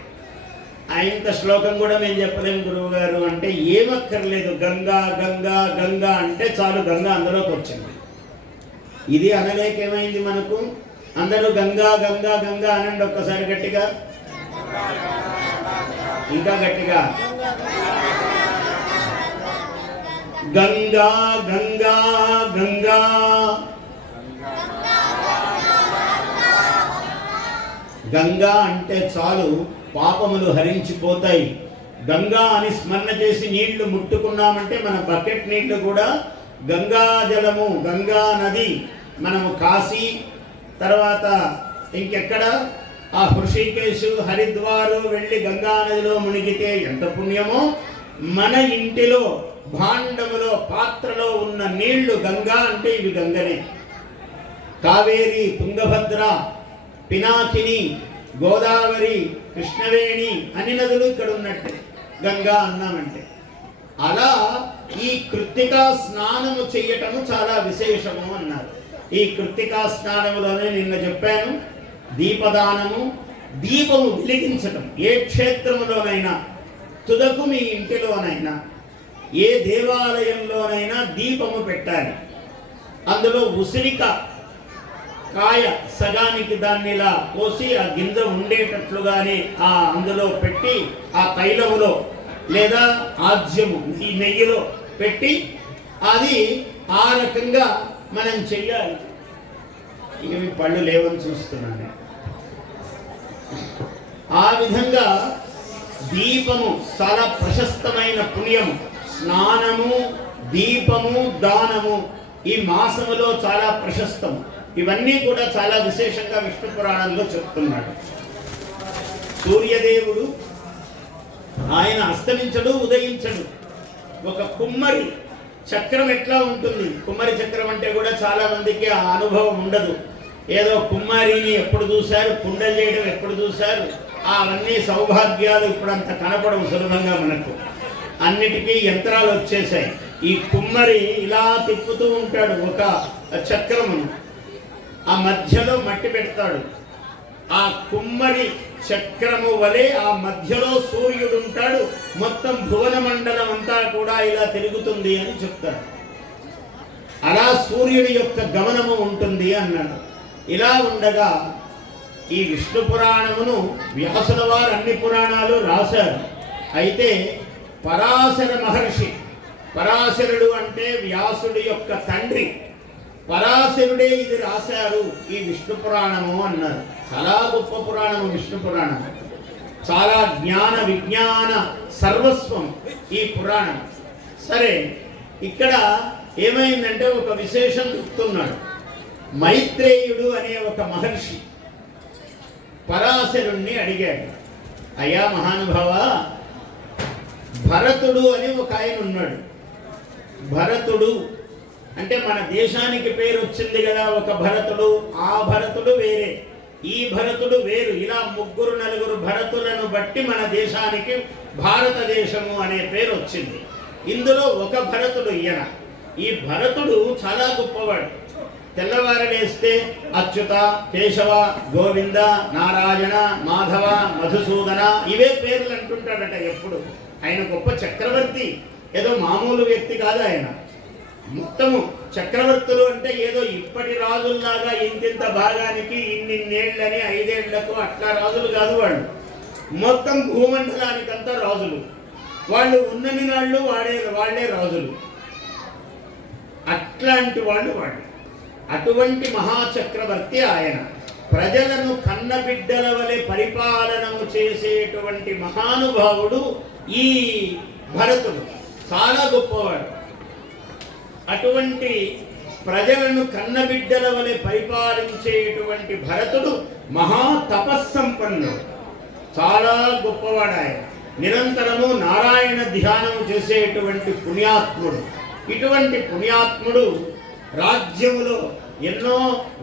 ఇంత శ్లోకం కూడా మేము చెప్పలేము గురువు గారు అంటే ఏమక్కర్లేదు, గంగా గంగా గంగా అంటే చాలు, గంగా అందులోకి వచ్చింది. ఇది అనలేకేమైంది మనకు, అందరూ గంగా గంగా గంగా అనండి ఒక్కసారి గట్టిగా, ఇంకా గట్టిగా, గంగా గంగా గంగా. గంగా అంటే చాలు, పాపములు హరించిపోతాయి. గంగా అని స్మరణ చేసి నీళ్లు ముట్టుకున్నామంటే మన బకెట్ నీళ్లు కూడా గంగా జలము, గంగా నది. మనము కాశీ తర్వాత ఇంకెక్కడ ఆ హృషికేశు హరిద్వారు వెళ్ళి గంగా నదిలో మునిగితే ఎంత పుణ్యమో, మన ఇంటిలో భాండములో పాత్రలో ఉన్న నీళ్లు గంగా అంటే ఇవి గంగనే. కావేరి, తుంగభద్ర, పినాకిని, గోదావరి, కృష్ణవేణి అన్ని నదులు ఇక్కడ ఉన్నట్టే గంగా అన్నామంటే. అలా ఈ కృత్తికా స్నానము చెయ్యటము చాలా విశేషము అన్నారు. ఈ కృత్తికా స్నానములోనే నిన్న చెప్పాను, దీపదానము, దీపము వెలిగించటం. ఏ క్షేత్రములోనైనా, తుదకు మీ ఇంటిలోనైనా, ఏ దేవాలయంలోనైనా దీపము పెట్టాలి. అందులో ఉసిరిక కాయ సగానికి దాన్ని ఇలా కోసి ఆ గింజ ఉండేటట్లుగానే అందులో పెట్టి ఆ తైలములో లేదా ఆజ్యము ఈ నెయ్యిలో పెట్టి అది ఆ రకంగా మనం చెయ్యాలి. ఇవి పళ్ళు లేవని చూస్తున్నాను. ఆ విధంగా దీపము చాలా ప్రశస్తమైన పుణ్యము. స్నానము, దీపము, దానము ఈ మాసములో చాలా ప్రశస్తము. ఇవన్నీ కూడా చాలా విశేషంగా విష్ణు పురాణంలో చెప్తున్నాడు. సూర్యదేవుడు ఆయన అస్తమించడు, ఉదయించడు. ఒక కుమ్మరి చక్రం ఎట్లా ఉంటుంది, కుమ్మరి చక్రం అంటే కూడా చాలా మందికి ఆ అనుభవం ఉండదు. ఏదో కుమ్మరిని ఎప్పుడు చూశారు, కుండలు చేయడం ఎప్పుడు చూశారు, అవన్నీ సౌభాగ్యాలు ఇప్పుడు అంత కనపడవు సులభంగా మనకు. అన్నిటికీ యంత్రాలు వచ్చేసాయి. ఈ కుమ్మరి ఇలా తిప్పుతూ ఉంటాడు ఒక చక్రమును, ఆ మధ్యలో మట్టి పెడతాడు. ఆ కుమ్మరి చక్రము వలె ఆ మధ్యలో సూర్యుడు ఉంటాడు. మొత్తం భువన మండలం అంతా కూడా ఇలా తిరుగుతుంది అని చెప్తాడు. అలా సూర్యుడి యొక్క గమనము ఉంటుంది అన్నాడు. ఇలా ఉండగా ఈ విష్ణు పురాణమును వ్యాసుల వారు అన్ని పురాణాలు రాశారు. అయితే పరాశర మహర్షి, పరాశరుడు అంటే వ్యాసుడి యొక్క తండ్రి, పరాశరుడే ఇది రాశారు ఈ విష్ణు పురాణము అన్నారు. చాలా గొప్ప పురాణము విష్ణు పురాణం. చాలా జ్ఞాన విజ్ఞాన సర్వస్వం ఈ పురాణం. సరే, ఇక్కడ ఏమైందంటే ఒక విశేషం చెప్తున్నాడు. మైత్రేయుడు అనే ఒక మహర్షి పరాశరుణ్ణి అడిగాడు, అయ్యా మహానుభావ, భరతుడు అని ఒక ఆయన ఉన్నాడు. భరతుడు అంటే మన దేశానికి పేరు వచ్చింది కదా ఒక భరతుడు. ఆ భరతుడు వేరే, ఈ భరతుడు వేరు. ఇలా ముగ్గురు నలుగురు భరతులను బట్టి మన దేశానికి భారతదేశము అనే పేరు వచ్చింది. ఇందులో ఒక భరతుడు ఈయన. ఈ భరతుడు చాలా గొప్పవాడు. తెల్లవారలేస్తే అచ్యుత, కేశవ, గోవింద, నారాయణ, మాధవ, మధుసూదన ఇవే పేర్లు అంటుంటాడట ఎప్పుడు. ఆయన గొప్ప చక్రవర్తి, ఏదో మామూలు వ్యక్తి కాదు ఆయన. మొత్తము చక్రవర్తులు అంటే ఏదో ఇప్పటి రాజుల్లాగా ఇంతింత భాగానికి ఇన్నిన్నేళ్ళని 5 ఏళ్లకు అట్లా రాజులు కాదు వాళ్ళు. మొత్తం భూమండలానికంతా రాజులు. వాళ్ళు ఉన్నని నాళ్ళు వాళ్ళే రాజులు. అట్లాంటి వాళ్ళు. అటువంటి మహాచక్రవర్తి ఆయన. ప్రజలను కన్నబిడ్డల వలె పరిపాలనము చేసేటువంటి మహానుభావుడు ఈ భరతుడు. చాలా గొప్పవాడు. అటువంటి ప్రజలను కన్నబిడ్డల వలె పరిపాలించేటువంటి భరతుడు మహా తపస్సంపన్నుడు, చాలా గొప్పవాడు. ఆయన నిరంతరము నారాయణ ధ్యానం చేసేటువంటి పుణ్యాత్ముడు. ఇటువంటి పుణ్యాత్ముడు రాజ్యములో ఎన్నో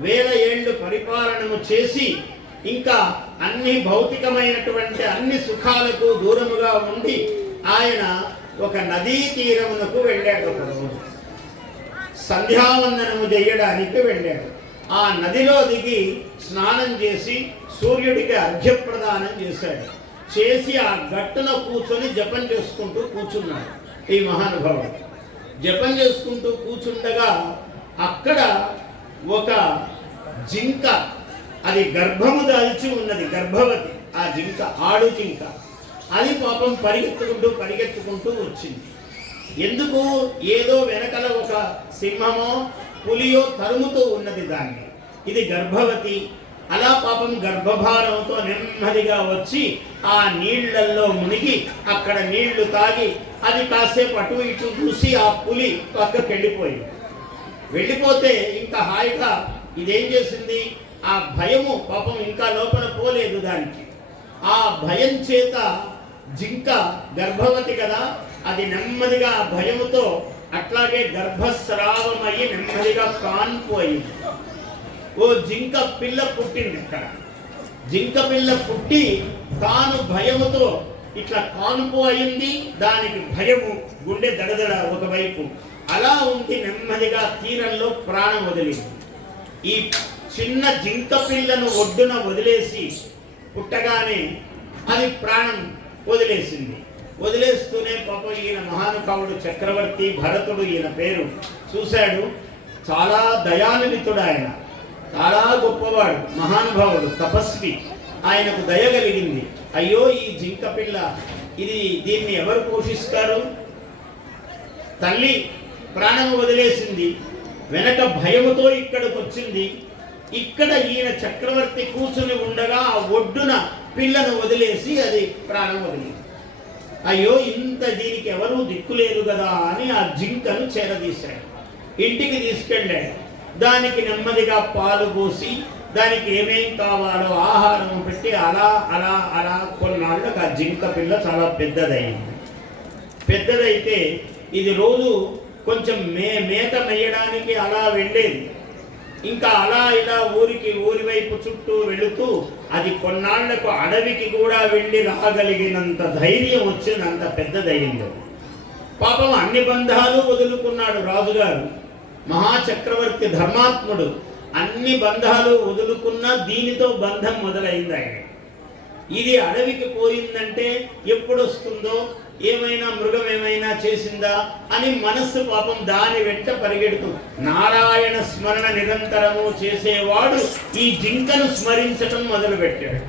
వేల ఏళ్ళు పరిపాలనము చేసి ఇంకా అన్ని భౌతికమైనటువంటి అన్ని సుఖాలకు దూరముగా ఉండి ఆయన ఒక నదీ తీరమునకు వెళ్ళాడు. ఒక రోజు సంధ్యావందనము చేయడానికి వెళ్ళాడు. ఆ నదిలో దిగి స్నానం చేసి సూర్యుడికి అర్ఘ్యప్రదానం చేశాడు. చేసి ఆ గట్టున కూర్చొని జపం చేసుకుంటూ కూర్చున్నాడు ఈ మహానుభావుడు. జపం చేసుకుంటూ కూర్చుండగా అక్కడ ఒక జింక, అది గర్భము దాల్చి ఉన్నది, గర్భవతి. ఆ జింక, ఆడు జింక, అది పాపం పరిగెత్తుకుంటూ వచ్చింది. ఎందుకు? ఏదో వెనకల ఒక సింహమో పులియో తరుముతూ ఉన్నది దాన్ని. ఇది గర్భవతి. అలా పాపం గర్భభారంతో నెమ్మదిగా వచ్చి ఆ నీళ్లల్లో మునిగి అక్కడ నీళ్లు తాగి అది కాసేపు అటు ఇటు చూసి ఆ పులి పక్కకి వెళ్ళిపోతే ఇంకా హాయిగా ఇదేం చేసింది, ఆ భయము పాపం ఇంకా లోపల పోలేదు దానికి. ఆ భయం చేత జింక గర్భవతి కదా, అది నెమ్మదిగా ఆ భయముతో అట్లాగే గర్భస్రావమయ్యి నెమ్మదిగా కాన్పు అయింది. ఓ జింక పిల్ల పుట్టింది. ఇక్కడ జింక పిల్ల పుట్టి తాను భయముతో ఇట్లా కాన్పు అయింది. దానికి భయము, గుండె దడదడ ఒకవైపు అలా ఉంది. నెమ్మదిగా తీరంలో ప్రాణం వదిలింది. ఈ చిన్న జింక పిల్లను ఒడ్డున వదిలేసి పుట్టగానే అది ప్రాణం వదిలేసింది. వదిలేస్తూనే పాపం ఈయన మహానుభావుడు చక్రవర్తి భరతుడు, ఈయన పేరు చూశాడు. చాలా దయాన్వితుడు ఆయన, చాలా గొప్పవాడు, మహానుభావుడు, తపస్వి. ఆయనకు దయ కలిగింది. అయ్యో ఈ జింక పిల్ల, దీన్ని ఎవరు పోషిస్తారు? తల్లి ప్రాణము వదిలేసింది, వెనక భయముతో ఇక్కడికి వచ్చింది. ఇక్కడ ఈయన చక్రవర్తి కూర్చుని ఉండగా ఆ ఒడ్డున పిల్లను వదిలేసి అది ప్రాణం వదిలింది. అయ్యో ఇంత దీనికి ఎవరూ దిక్కులేరు కదా అని ఆ జింకను చేరదీశాడు, ఇంటికి తీసుకెళ్ళాడు. దానికి నెమ్మదిగా పాలు పోసి దానికి ఏమేం కావాలో ఆహారం పెట్టి అలా అలా అలా కొన్నాళ్ళకు ఆ జింక పిల్ల చాలా పెద్దదైంది. పెద్దదైతే ఇది రోజు కొంచెం మేత మెయ్యడానికి అలా వెళ్ళేది. ఇంకా అలా ఇలా ఊరి వైపు చుట్టూ వెళుతూ అది కొన్నాళ్లకు అడవికి కూడా వెళ్ళి రాగలిగినంత ధైర్యం వచ్చినంత పెద్దదయ్యింది. పాపం అన్ని బంధాలు వదులుకున్నాడు రాజుగారు, మహాచక్రవర్తి ధర్మాత్ముడు. అన్ని బంధాలు వదులుకున్నా దీనితో బంధం మొదలైంది ఆయన. ఇది అడవికి పోయిందంటే ఎప్పుడు వస్తుందో, ఏమైనా మృగం ఏమైనా చేసిందా అని మనస్సు పాపం దాని వెంట పరిగెడుతూ నారాయణ స్మరణ నిరంతరము చేసేవాడు ఈ జింకను స్మరించటం మొదలుపెట్టాడు.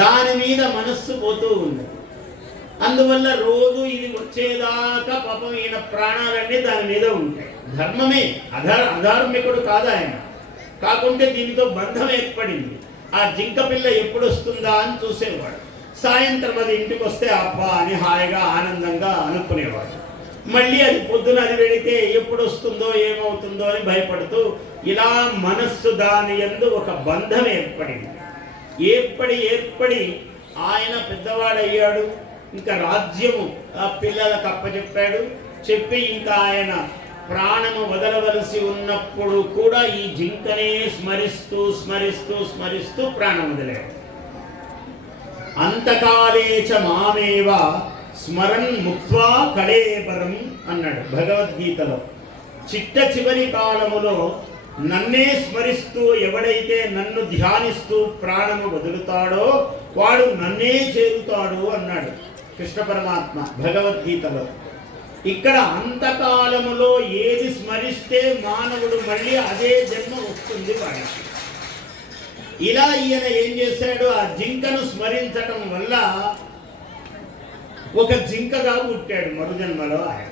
దాని మీద మనస్సు పోతూ ఉంది. అందువల్ల రోజు ఇది వచ్చేదాకా పాపం ఈయన ప్రాణాలన్నీ దాని మీద ఉంటాయి. ధర్మమే, అధార్మికుడు కాదు ఆయన. కాకుంటే దీనితో బంధం ఏర్పడింది. ఆ జింక పిల్ల ఎప్పుడు వస్తుందా అని చూసేవాడు. సాయంత్రం అది ఇంటికి వస్తే అబ్బా అని హాయిగా ఆనందంగా అనుకునేవాడు. మళ్ళీ అది పొద్దున అది వెళితే ఎప్పుడు వస్తుందో ఏమవుతుందో అని భయపడుతూ ఇలా మనస్సు దాని యందు ఒక బంధం ఏర్పడింది. ఏర్పడి ఆయన పెద్దవాడయ్యాడు. ఇంకా రాజ్యము ఆ పిల్లలకు అప్పచెప్పాడు. చెప్పి ఇంకా ఆయన ప్రాణము వదలవలసి ఉన్నప్పుడు కూడా ఈ జింకనే స్మరిస్తూ స్మరిస్తూ స్మరిస్తూ ప్రాణం వదిలాడు. అంతకాలేచ మామేవ స్మరన్ ముక్త్వా కళేబరం అన్నాడు భగవద్గీతలో. చిట్ట చివరి కాలములో నన్నే స్మరిస్తూ ఎవడైతే నన్ను ధ్యానిస్తూ ప్రాణము వదులుతాడో వాడు నన్నే చేరుతాడు అన్నాడు కృష్ణ పరమాత్మ భగవద్గీతలో. ఇక్కడ అంతకాలములో ఏది స్మరిస్తే మానవుడు మళ్ళీ అదే జన్మ వస్తుంది వాడికి. ఇలా ఈయన ఏం చేశాడు, ఆ జింకను స్మరించటం వల్ల ఒక జింకగా పుట్టాడు మరుజన్మలో ఆయన.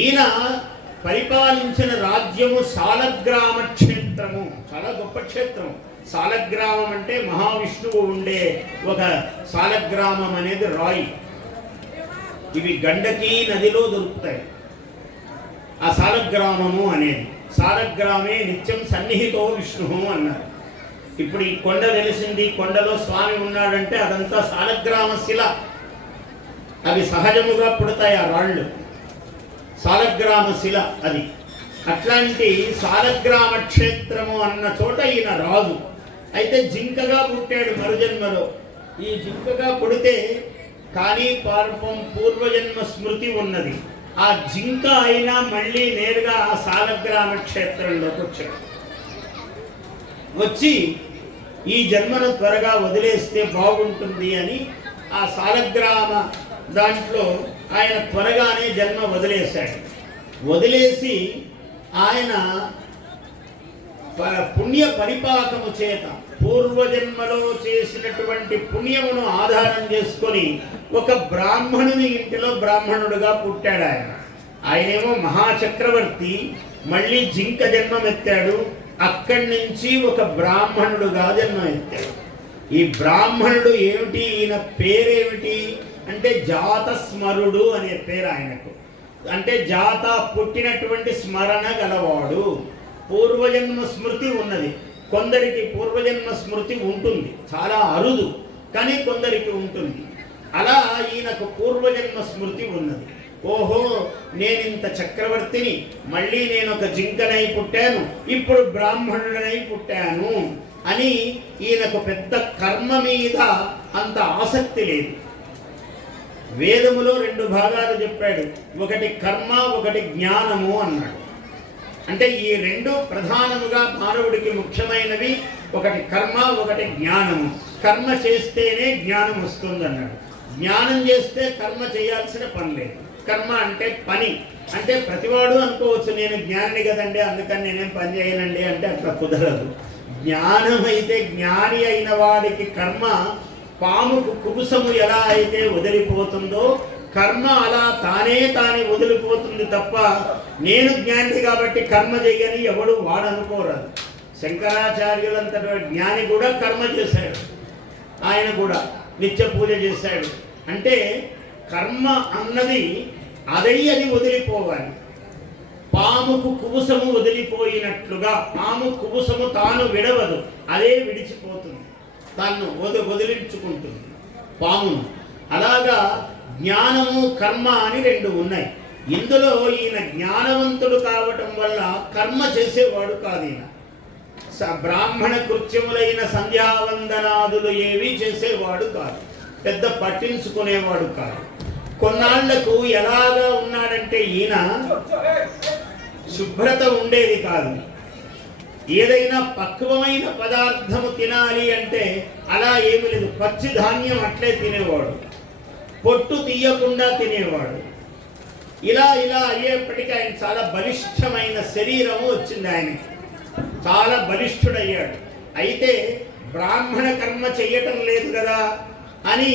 ఈయన పరిపాలించిన రాజ్యము సాలగ్రామ క్షేత్రం. క్షేత్రము, చాలా గొప్ప క్షేత్రం. సాలగ్రామం అంటే మహావిష్ణువు ఉండే ఒక సాలగ్రామం అనేది రాయి. ఇవి గండకీ నదిలో దొరుకుతాయి. ఆ సాలగ్రామము అనేది, సాలగ్రామే నిత్యం సన్నిహితో విష్ణు అన్నారు. ఇప్పుడు ఈ కొండ వెలిసింది, కొండలో స్వామి ఉన్నాడంటే అదంతా సాలగ్రామ శిల. అవి సహజముగా పుడతాయి ఆ రాళ్ళు, సాలగ్రామ శిల అది. అట్లాంటి సాలగ్రామ క్షేత్రము అన్న చోట ఈయన రాజు. అయితే జింకగా పుట్టాడు మరుజన్మలో. ఈ జింకగా పుడితే కానీ పాపం పూర్వజన్మ స్మృతి ఉన్నది. ఆ జింక అయినా మళ్ళీ నేరుగా ఆ సాలగ్రామ క్షేత్రంలోకి వచ్చాడు. వచ్చి ఈ జన్మను త్వరగా వదిలేస్తే బాగుంటుంది అని ఆ సాలగ్రామ దాంట్లో ఆయన త్వరగానే జన్మ వదిలేశాడు. వదిలేసి ఆయన పుణ్య పరిపాకము చేత పూర్వజన్మలో చేసినటువంటి పుణ్యమును ఆధారం చేసుకొని ఒక బ్రాహ్మణుని ఇంటిలో బ్రాహ్మణుడుగా పుట్టాడు. ఆయనేమో మహాచక్రవర్తి, మళ్ళీ జింక జన్మమెత్తాడు. అక్కడి నుంచి ఒక బ్రాహ్మణుడుగా జన్మమెత్తాడు. ఈ బ్రాహ్మణుడు ఏమిటి, ఈయన పేరేమిటి అంటే జాతస్మరుడు అనే పేరు ఆయనకు. అంటే జాత పుట్టినటువంటి స్మరణ గలవాడు. పూర్వజన్మ స్మృతి ఉన్నది. కొందరికి పూర్వజన్మ స్మృతి ఉంటుంది, చాలా అరుదు, కానీ కొందరికి ఉంటుంది. అలా ఈయనకు పూర్వజన్మ స్మృతి ఉన్నది. ఓహో, నేనింత చక్రవర్తిని, మళ్ళీ నేను ఒక జింకనై పుట్టాను, ఇప్పుడు బ్రాహ్మణుడనై పుట్టాను అని ఈయనకు పెద్ద కర్మ మీద అంత ఆసక్తి లేదు. వేదములో 2 భాగాలు చెప్పాడు, ఒకటి కర్మ, ఒకటి జ్ఞానము అన్నాడు. అంటే ఈ 2 ప్రధానముగా మానవుడికి ముఖ్యమైనవి. ఒకటి కర్మ, ఒకటి జ్ఞానము. కర్మ చేస్తేనే జ్ఞానం వస్తుంది అన్నాడు. జ్ఞానం చేస్తే కర్మ చేయాల్సిన పని లేదు. కర్మ అంటే పని. అంటే ప్రతివాడు అనుకోవచ్చు, నేను జ్ఞానిని కదండి అందుకని నేనేం పని చేయనండి అంటే అట్లా కుదరదు. జ్ఞానం అయితే, జ్ఞాని అయిన వాడికి కర్మ పాముకు కుబుసము ఎలా అయితే వదిలిపోతుందో కర్మ అలా తానే వదిలిపోతుంది తప్ప నేను జ్ఞాని కాబట్టి కర్మ చేయని ఎవడు వాడనుకోరాదు. శంకరాచార్యులంతటి జ్ఞాని కూడా కర్మ చేశాడు. ఆయన కూడా నిత్య పూజ చేశాడు. అంటే కర్మ అన్నది అది వదిలిపోవాలి. పాముకు కుబుసము వదిలిపోయినట్లుగా పాము కుబుసము తాను విడవదు, అదే విడిచిపోతుంది, తాను వదిలించుకుంటుంది పామును. అలాగా జ్ఞానము కర్మ అని 2 ఉన్నాయి. ఇందులో ఈయన జ్ఞానవంతుడు కావటం వల్ల కర్మ చేసేవాడు కాదు. ఈయన బ్రాహ్మణ కృత్యములైన సంధ్యావందనాదులు ఏవి చేసేవాడు కాదు, పెద్ద పట్టించుకునేవాడు కాదు. కొన్నాళ్లకు ఎలాగా ఉన్నాడంటే ఈయన శుభ్రత ఉండేది కాదు. ఏదైనా పక్వమైన పదార్థము తినాలి అంటే అలా ఏమి లేదు, పచ్చి ధాన్యం అట్లే తినేవాడు, పొట్టు తీయకుండా తినేవాడు. ఇలా అయ్యేప్పటికీ ఆయన చాలా బలిష్టమైన శరీరము వచ్చింది. ఆయనకి చాలా బలిష్ఠుడయ్యాడు. అయితే బ్రాహ్మణ కర్మ చెయ్యటం లేదు కదా అని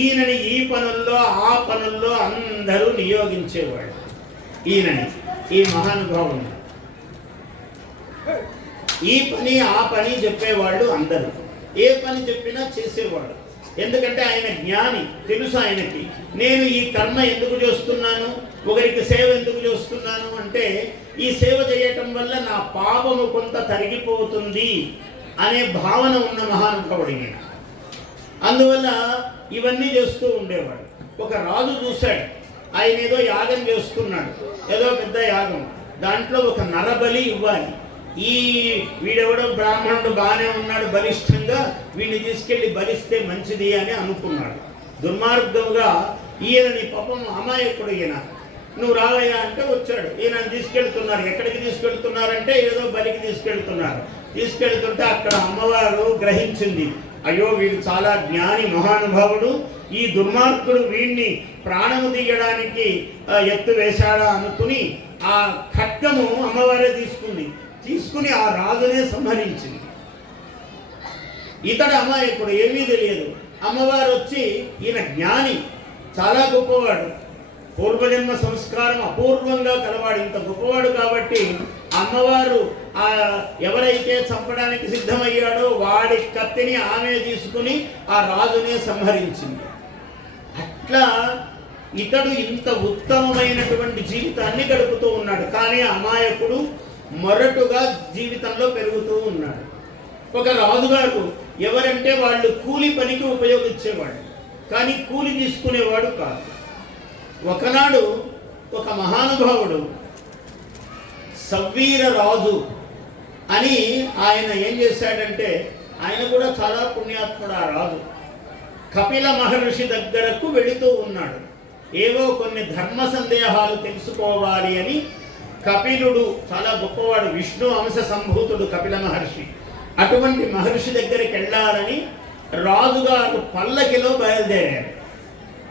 ఈయనని ఈ పనుల్లో ఆ పనుల్లో అందరూ నియోగించేవాడు. ఈయనని, ఈ మహానుభావుని ఈ పని ఆ పని చెప్పేవాళ్ళు అందరూ. ఏ పని చెప్పినా చేసేవాడు. ఎందుకంటే ఆయన జ్ఞాని, తెలుసు ఆయనకి నేను ఈ కర్మ ఎందుకు చేస్తున్నాను, ఒకరికి సేవ ఎందుకు చేస్తున్నాను అంటే ఈ సేవ చేయటం వల్ల నా పాపము కొంత తరిగిపోతుంది అనే భావన ఉన్న మహానుభావుడి. అందువల్ల ఇవన్నీ చేస్తూ ఉండేవాడు. ఒక రాజు చూశాడు, ఆయన ఏదో యాగం చేస్తున్నాడు, ఏదో పెద్ద యాగం, దాంట్లో ఒక నరబలి ఇవ్వాలి. ఈ వీడెవడో బ్రాహ్మణుడు బాగానే ఉన్నాడు బలిష్టంగా, వీడిని తీసుకెళ్ళి బలిస్తే మంచిది అని అనుకున్నాడు. దుర్మార్గంగా ఈయనని పాపం అమాయకుడు ఈయన, నువ్వు రావయ్యా అంటే వచ్చాడు. ఈయనని తీసుకెళ్తున్నారు. ఎక్కడికి తీసుకెళ్తున్నారంటే ఏదో బలికి తీసుకెళ్తున్నారు. తీసుకెళ్తుంటే అక్కడ అమ్మవారు గ్రహించింది, అయ్యో వీడు చాలా జ్ఞాని మహానుభావుడు, ఈ దుర్మార్గుడు వీడిని ప్రాణము తీయడానికి ఎత్తు వేశాడా అనుకుని ఆ ఖడ్గము అమ్మవారే తీసుకుని ఆ రాజునే సంహరించింది. ఇతడు అమాయకుడు, ఏమీ తెలియదు. అమ్మవారు వచ్చి ఈయన జ్ఞాని, చాలా గొప్పవాడు, పూర్వజన్మ సంస్కారం అపూర్వంగా కలవాడు, ఇంత గొప్పవాడు కాబట్టి అమ్మవారు ఆ ఎవరైతే చంపడానికి సిద్ధమయ్యాడో వాడి కత్తిని ఆమె తీసుకుని ఆ రాజునే సంహరించింది. అట్లా ఇతడు ఇంత ఉత్తమమైనటువంటి జీవితాన్ని గడుపుతూ ఉన్నాడు. కానీ అమాయకుడు మొరటుగా జీవితంలో పెరుగుతూ ఉన్నాడు. ఒక రాజుగారు ఎవరంటే వాళ్ళు కూలి పనికి ఉపయోగించేవాడు, కానీ కూలి తీసుకునేవాడు కాదు. ఒకనాడు ఒక మహానుభావుడు సవ్వీర రాజు అని ఆయన ఏం చేశాడంటే, ఆయన కూడా చాలా పుణ్యాత్ముడు. ఆ రాజు కపిల మహర్షి దగ్గరకు వెళుతూ ఉన్నాడు. ఏవో కొన్ని ధర్మ సందేహాలు తెలుసుకోవాలి అని. కపిలుడు చాలా గొప్పవాడు, విష్ణు అంశ సంభూతుడు కపిల మహర్షి. అటువంటి మహర్షి దగ్గరికి వెళ్ళాలని రాజుగారు పల్లకిలో బయలుదేరారు.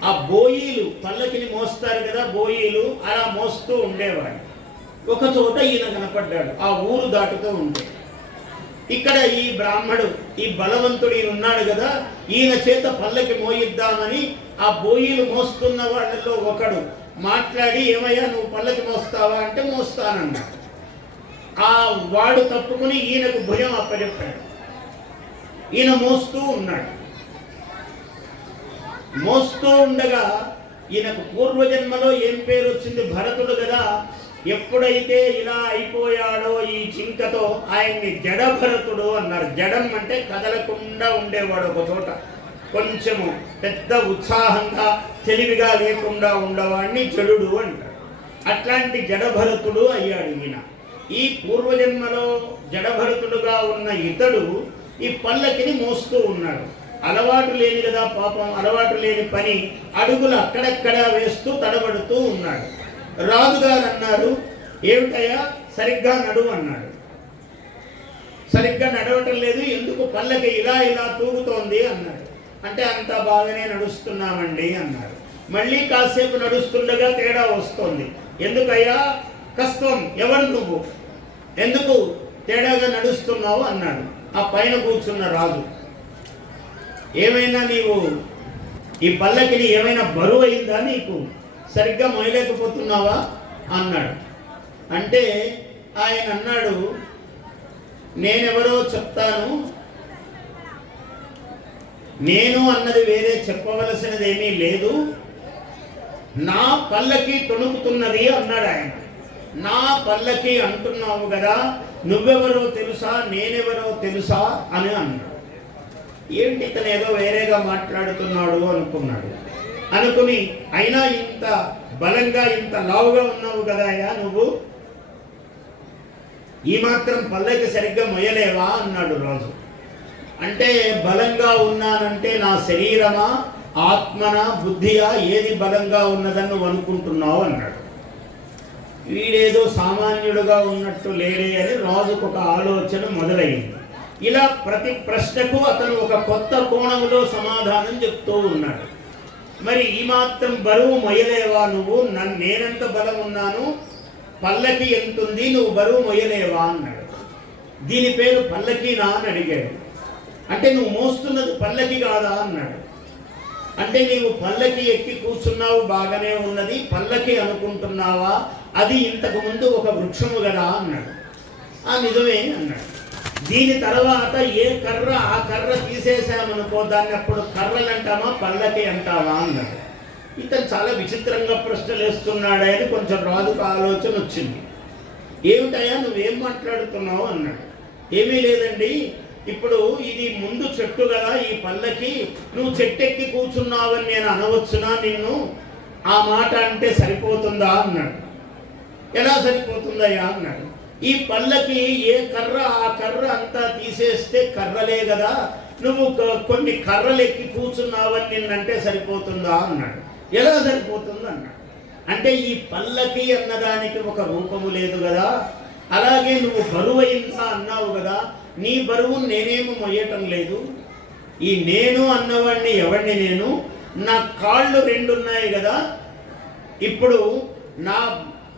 ఆ బోయీలు పల్లకిని మోస్తారు కదా, బోయీలు అలా మోస్తూ ఉండేవాడు. ఒక చోట ఈయన కనపడ్డాడు, ఆ ఊరు దాటుతూ ఉంటే. ఇక్కడ ఈ బ్రాహ్మడు, ఈ బలవంతుడు ఈయన ఉన్నాడు కదా, ఈయన చేత పల్లకి మోయిద్దామని ఆ బోయీలు మోస్తున్న వాళ్ళలో ఒకడు మాట్లాడి, ఏమయ్యా నువ్వు పల్లకి మోస్తావా అంటే మోస్తానన్నాడు. ఆ వాడు తప్పుకుని ఈయనకు భుజం అప్పచెప్పాడు. ఈయన మోస్తూ ఉన్నాడు. మోస్తూ ఉండగా ఈయనకు పూర్వజన్మలో ఏం పేరు వచ్చింది, భరతుడు కదా. ఎప్పుడైతే ఇలా అయిపోయాడో ఈ జింకతో ఆయన్ని జడభరతుడు అన్నారు. జడం అంటే కదలకుండా ఉండేవాడు ఒక చోట, కొంచెము పెద్ద ఉత్సాహంగా తెలివిగా లేకుండా ఉండేవాడిని జడుడు అంటారు. అట్లాంటి జడభరతుడు అయ్యాడు ఈయన. ఈ పూర్వజన్మలో జడభరతుడుగా ఉన్న ఇతడు ఈ పల్లకిని మోస్తూ ఉన్నాడు. అలవాటు లేని కదా పాపం, అలవాటు లేని పని, అడుగులు అక్కడక్కడ వేస్తూ తడబడుతూ ఉన్నాడు. రాజుగారు అన్నారు, ఏమిటయ్యా సరిగ్గా నడువు అన్నాడు. సరిగ్గా నడవటం లేదు, ఎందుకు పల్లకి ఇలా ఇలా తూగుతోంది అన్నాడు. అంటే అంత బాగానే నడుస్తున్నామండి అన్నాడు. మళ్ళీ కాసేపు నడుస్తుండగా తేడా వస్తోంది. ఎందుకయ్యా కష్టం, ఎవరు నువ్వు, ఎందుకు తేడాగా నడుస్తున్నావు అన్నాడు ఆ పైన కూర్చున్న రాజు. ఏమైనా నీవు ఈ పల్లకిని ఏమైనా బరువు అయిందా, నీకు సరిగ్గా మోయలేకపోతున్నావా అన్నాడు. అంటే ఆయన అన్నాడు, నేనెవరో చెప్తాను, నేను అన్నది వేరే, చెప్పవలసినది ఏమీ లేదు, నా పల్లకి తొణుకుతున్నది అన్నాడు ఆయన. నా పల్లకి అంటున్నావు కదా, నువ్వెవరో తెలుసా, నేనెవరో తెలుసా అని అన్నాడు. ఏంటి ఇతను ఏదో వేరేగా మాట్లాడుతున్నాడు అనుకున్నాడు. అనుకుని, అయినా ఇంత బలంగా ఇంత లావుగా ఉన్నావు కదా అయ్యా, నువ్వు ఈ మాత్రం పల్లకి సరిగ్గా మొయ్యలేవా అన్నాడు రాజు. అంటే బలంగా ఉన్నానంటే నా శరీరమా, ఆత్మనా, బుద్ధియా, ఏది బలంగా ఉన్నదని నువ్వు అనుకుంటున్నావు అన్నాడు. వీడేదో సామాన్యుడుగా ఉన్నట్టు లేడే అని రాజుకు ఒక ఆలోచన మొదలైంది. ఇలా ప్రతి ప్రశ్నకు అతను ఒక కొత్త కోణంలో సమాధానం చెప్తూ ఉన్నాడు. మరి ఈ మాత్రం బరువు మొయ్యలేవా నువ్వు, నేనెంత బలం ఉన్నాను, పల్లకి ఎంతుంది, నువ్వు బరువు మొయ్యలేవా అన్నాడు. దీని పేరు పల్లకీనా అని అడిగాడు. అంటే నువ్వు మోస్తున్నది పల్లకి కాదా అన్నాడు. అంటే నీవు పల్లకి ఎక్కి కూర్చున్నావు, బాగానే ఉన్నది, పల్లకి అనుకుంటున్నావా, అది ఇంతకు ముందు ఒక వృక్షము కదా అన్నాడు. నిజమే అన్నాడు. దీని తర్వాత ఏ కర్ర, ఆ కర్ర తీసేసామనుకో దాన్ని అప్పుడు కర్రలు అంటామా, పల్లకి అంటావా అన్నాడు. ఇతను చాలా విచిత్రంగా ప్రశ్నలు వేస్తున్నాడని కొంచెం రాజుకు ఆలోచన వచ్చింది. ఏమిటయ్యా నువ్వేం మాట్లాడుతున్నావు అన్నాడు. ఏమీ లేదండి, ఇప్పుడు ఇది ముందు చెట్టు కదా ఈ పల్లకి, నువ్వు చెట్టెక్కి కూర్చున్నావని నేను అనవచ్చునా నిన్ను, ఆ మాట అంటే సరిపోతుందా అన్నాడు. ఎలా సరిపోతుందయ్యా అన్నాడు. ఈ పల్లకి ఏ కర్ర, ఆ కర్ర అంతా తీసేస్తే కర్రలే కదా, నువ్వు కొన్ని కర్రలు ఎక్కి కూర్చున్నావని నిన్నంటే సరిపోతుందా అన్నాడు. ఎలా సరిపోతుంది అన్నాడు. అంటే ఈ పల్లకి అన్నదానికి ఒక రూపము లేదు కదా, అలాగే నువ్వు బరువైందా అన్నావు కదా, నీ బరువు నేనేమో మొయ్యటం లేదు. ఈ నేను అన్నవాడిని ఎవడిని నేను, నా కాళ్ళు రెండు ఉన్నాయి కదా, ఇప్పుడు నా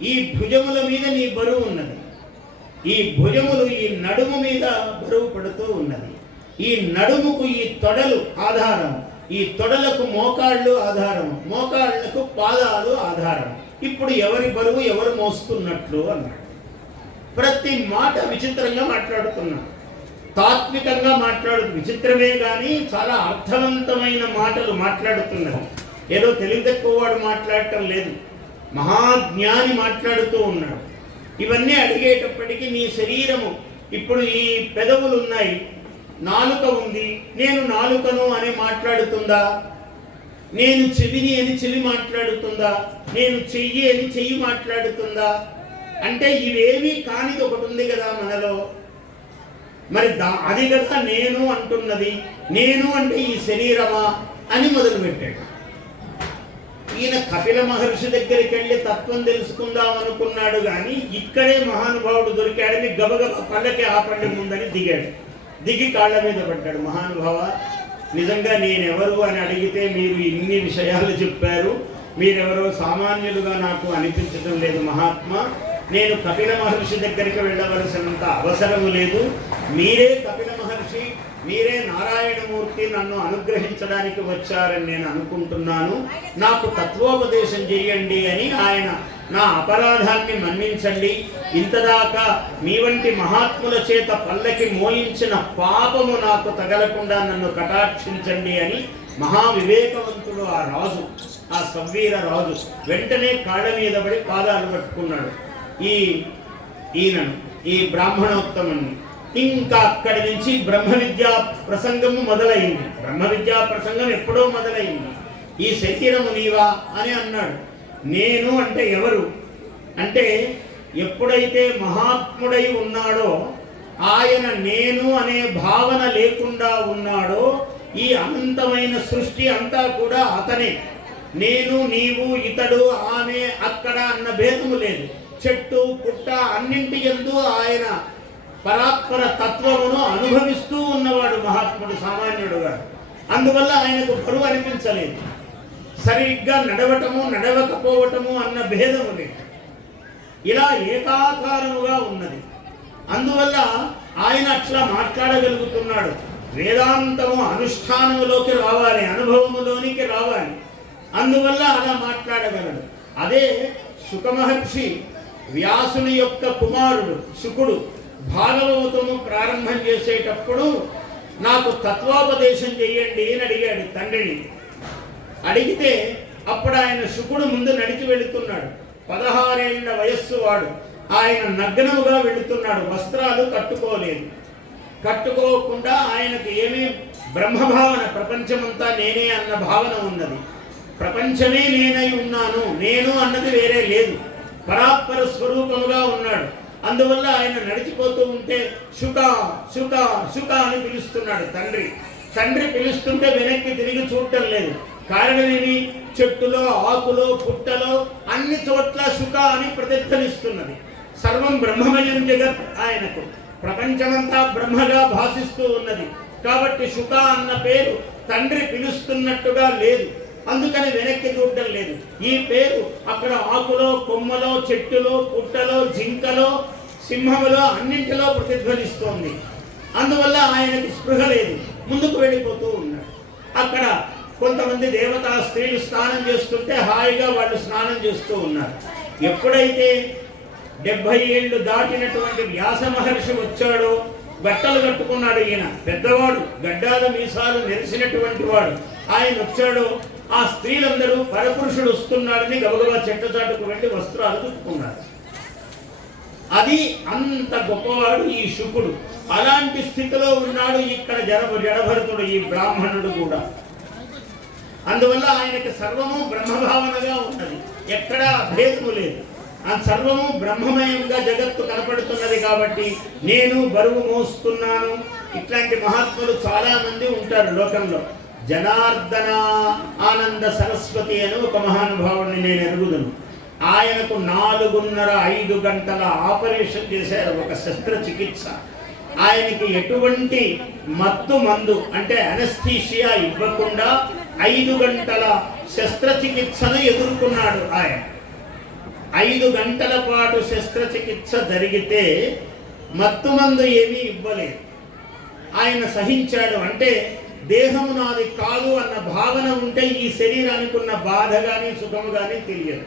ఈ భుజముల మీద నీ బరువు ఉన్నది, ఈ భుజములు ఈ నడుము మీద బరువు పడుతూ ఉన్నది, ఈ నడుముకు ఈ తొడలు ఆధారం, ఈ తొడలకు మోకాళ్ళు ఆధారం, మోకాళ్లకు పాదాలు ఆధారం. ఇప్పుడు ఎవరి బరువు ఎవరు మోస్తున్నట్లు అన్నాడు. ప్రతి మాట విచిత్రంగా మాట్లాడుతున్నాడు, తాత్వికంగా విచిత్రమే కానీ చాలా అర్థవంతమైన మాటలు మాట్లాడుతున్నారు. ఏదో తెలివి తక్కువ వాడు మాట్లాడటం లేదు, మహాజ్ఞాని మాట్లాడుతూ ఉన్నాడు. ఇవన్నీ అడిగేటప్పటికీ నీ శరీరము ఇప్పుడు ఈ పెదవులు ఉన్నాయి, నాలుక ఉంది, నేను నాలుకను అని మాట్లాడుతుందా? నేను చెవిని అని చెవి మాట్లాడుతుందా? నేను చెయ్యి అని చెయ్యి మాట్లాడుతుందా? అంటే ఇవేమీ కానిది ఒకటి ఉంది కదా మనలో. మరి అది కదా నేను అంటున్నది. నేను అంటే ఈ శరీరమా అని మొదలుపెట్టాడు. ఈయన కపిల మహర్షి దగ్గరికి వెళ్ళి తత్వం తెలుసుకుందాం అనుకున్నాడు, కానీ ఇక్కడే మహానుభావుడు దొరికాడని గబగబ పళ్ళకి ఆపండి ముందని దిగాడు. దిగి కాళ్ళ మీద పడ్డాడు. మహానుభావ, నిజంగా నేనెవరు అని అడిగితే మీరు ఇన్ని విషయాలు చెప్పారు, మీరెవరో సామాన్యులుగా నాకు అనిపించడం లేదు మహాత్మా. నేను కపిల మహర్షి దగ్గరికి వెళ్ళవలసినంత అవసరము లేదు. మీరే కపిల మహర్షి, మీరే నారాయణమూర్తి నన్ను అనుగ్రహించడానికి వచ్చారని నేను అనుకుంటున్నాను. నాకు తత్వోపదేశం చేయండి అని ఆయన నా అపరాధాన్ని మన్నించండి. ఇంతదాకా మీ వంటి మహాత్ముల చేత పల్లకి మోయించిన పాపము నాకు తగలకుండా నన్ను కటాక్షించండి అని మహావివేకవంతుడు ఆ రాజు, ఆ సవ్వీర రాజు వెంటనే కాళ్ళ మీద పడి పాదాలు పట్టుకున్నాడు ఈయనను, ఈ బ్రాహ్మణోత్తముని. ఇంకా అక్కడి నుంచి బ్రహ్మ విద్యా ప్రసంగము మొదలైంది. బ్రహ్మ విద్యా ప్రసంగం ఎప్పుడో మొదలైంది. ఈ శరీరము నీవా అని అన్నాడు. నేను అంటే ఎవరు అంటే, ఎప్పుడైతే మహాత్ముడై ఉన్నాడో, ఆయన నేను అనే భావన లేకుండా ఉన్నాడో, ఈ అనంతమైన సృష్టి అంతా కూడా అతనే. నేను, నీవు, ఇతడు, ఆమె, అక్కడ అన్న భేదము లేదు. చెట్టు పుట్ట అన్నింటి యందు ఆయన పరాత్పర తత్వమును అనుభవిస్తూ ఉన్నవాడు మహాత్ముడు, సామాన్యుడుగా. అందువల్ల ఆయనకు బరువు అనిపించలేదు. సరిగ్గా నడవటము నడవకపోవటము అన్న భేదము లేదు. ఇలా ఏకాకారముగా ఉన్నది. అందువల్ల ఆయన అట్లా మాట్లాడగలుగుతున్నాడు. వేదాంతము అనుష్ఠానములోకి రావాలి, అనుభవములోనికి రావాలి. అందువల్ల అలా మాట్లాడగలడు. అదే శుకమహర్షి వ్యాసుని యొక్క కుమారుడు శుకుడు భాగవతము ప్రారంభం చేసేటప్పుడు నాకు తత్వోపదేశం చెయ్యండి అని అడిగాడు తండ్రిని. అడిగితే అప్పుడు ఆయన శుకుడు ముందు నడిచి వెళుతున్నాడు. 16 ఏళ్ల వయస్సు వాడు. ఆయన నగ్నముగా వెళుతున్నాడు, వస్త్రాలు కట్టుకోలేదు. కట్టుకోకుండా ఆయనకు ఏమీ బ్రహ్మభావన, ప్రపంచమంతా నేనే అన్న భావన ఉన్నది. ప్రపంచమే నేనై ఉన్నాను, నేను అన్నది వేరే లేదు, పరాత్పర స్వరూపముగా ఉన్నాడు. అందువల్ల ఆయన నడిచిపోతూ ఉంటే శుక శుక శుక అని పిలుస్తున్నాడు తండ్రి. తండ్రి పిలుస్తుంటే వెనక్కి తిరిగి చూడటం లేదు. కారణమేమి? చెట్టులో, ఆకులో, పుట్టలో అన్ని చోట్ల శుక అని ప్రతిధ్వనిస్తున్నది. సర్వం బ్రహ్మమయం జగత్. ఆయనకు ప్రపంచమంతా బ్రహ్మగా భాషిస్తూ ఉన్నది. కాబట్టి శుక అన్న పేరు తండ్రి పిలుస్తున్నట్టుగా లేదు, అందుకని వెనక్కి చూడటం లేదు. ఈ పేరు అక్కడ ఆకులో, కొమ్మలో, చెట్టులో, పుట్టలో, జింకలో, సింహములో అన్నింటిలో ప్రతిధ్వనిస్తోంది. అందువల్ల ఆయనకు స్పృహ లేదు, ముందుకు వెళ్ళిపోతూ ఉన్నాడు. అక్కడ కొంతమంది దేవతా స్త్రీలు స్నానం చేస్తుంటే హాయిగా వాళ్ళు స్నానం చేస్తూ ఉన్నారు. ఎప్పుడైతే 70 ఏళ్ళు దాటినటువంటి వ్యాస మహర్షి వచ్చాడో, బట్టలు కట్టుకున్నాడు. ఈయన పెద్దవాడు, గడ్డాల మీసాలు నెరిసినటువంటి వాడు. ఆయన వచ్చాడో ఆ స్త్రీలందరూ పరపురుషుడు వస్తున్నాడని గబగబా చెట్ల చాటుకు వెళ్ళి వస్త్రాలు చుట్టుకున్నారు. అది అంత గొప్పవాడు ఈ శుకుడు. అలాంటి స్థితిలో ఉన్నాడు ఇక్కడ జడభరతుడు, ఈ బ్రాహ్మణుడు కూడా. అందువల్ల ఆయనకి సర్వము బ్రహ్మభావనగా ఉన్నది, ఎక్కడా భేదము లేదు. ఆ సర్వము బ్రహ్మమయంగా జగత్తు కనపడుతున్నది. కాబట్టి నేను బరువు మోస్తున్నాను. ఇట్లాంటి మహాత్ములు చాలా మంది ఉంటారు లోకంలో. జనార్దన ఆనంద సరస్వతి అని ఒక మహానుభావుడిని నేను ఎరుగుదును. ఆయనకు 4.5 గంటల ఆపరేషన్ చేశారు, ఒక శస్త్రచికిత్స. ఆయనకి ఎటువంటి మందు అంటే అనస్థీషియా ఇవ్వకుండా 5 గంటల శస్త్రచికిత్సను ఎదుర్కొన్నాడు ఆయన. 5 గంటల పాటు శస్త్రచికిత్స జరిగితే మందు ఏమీ ఇవ్వలేదు. ఆయన సహించాడు. అంటే దేహము నాది కాదు అన్న భావన ఉంటే ఈ శరీరానికి ఉన్న బాధ కానీ సుఖము కానీ తెలియదు.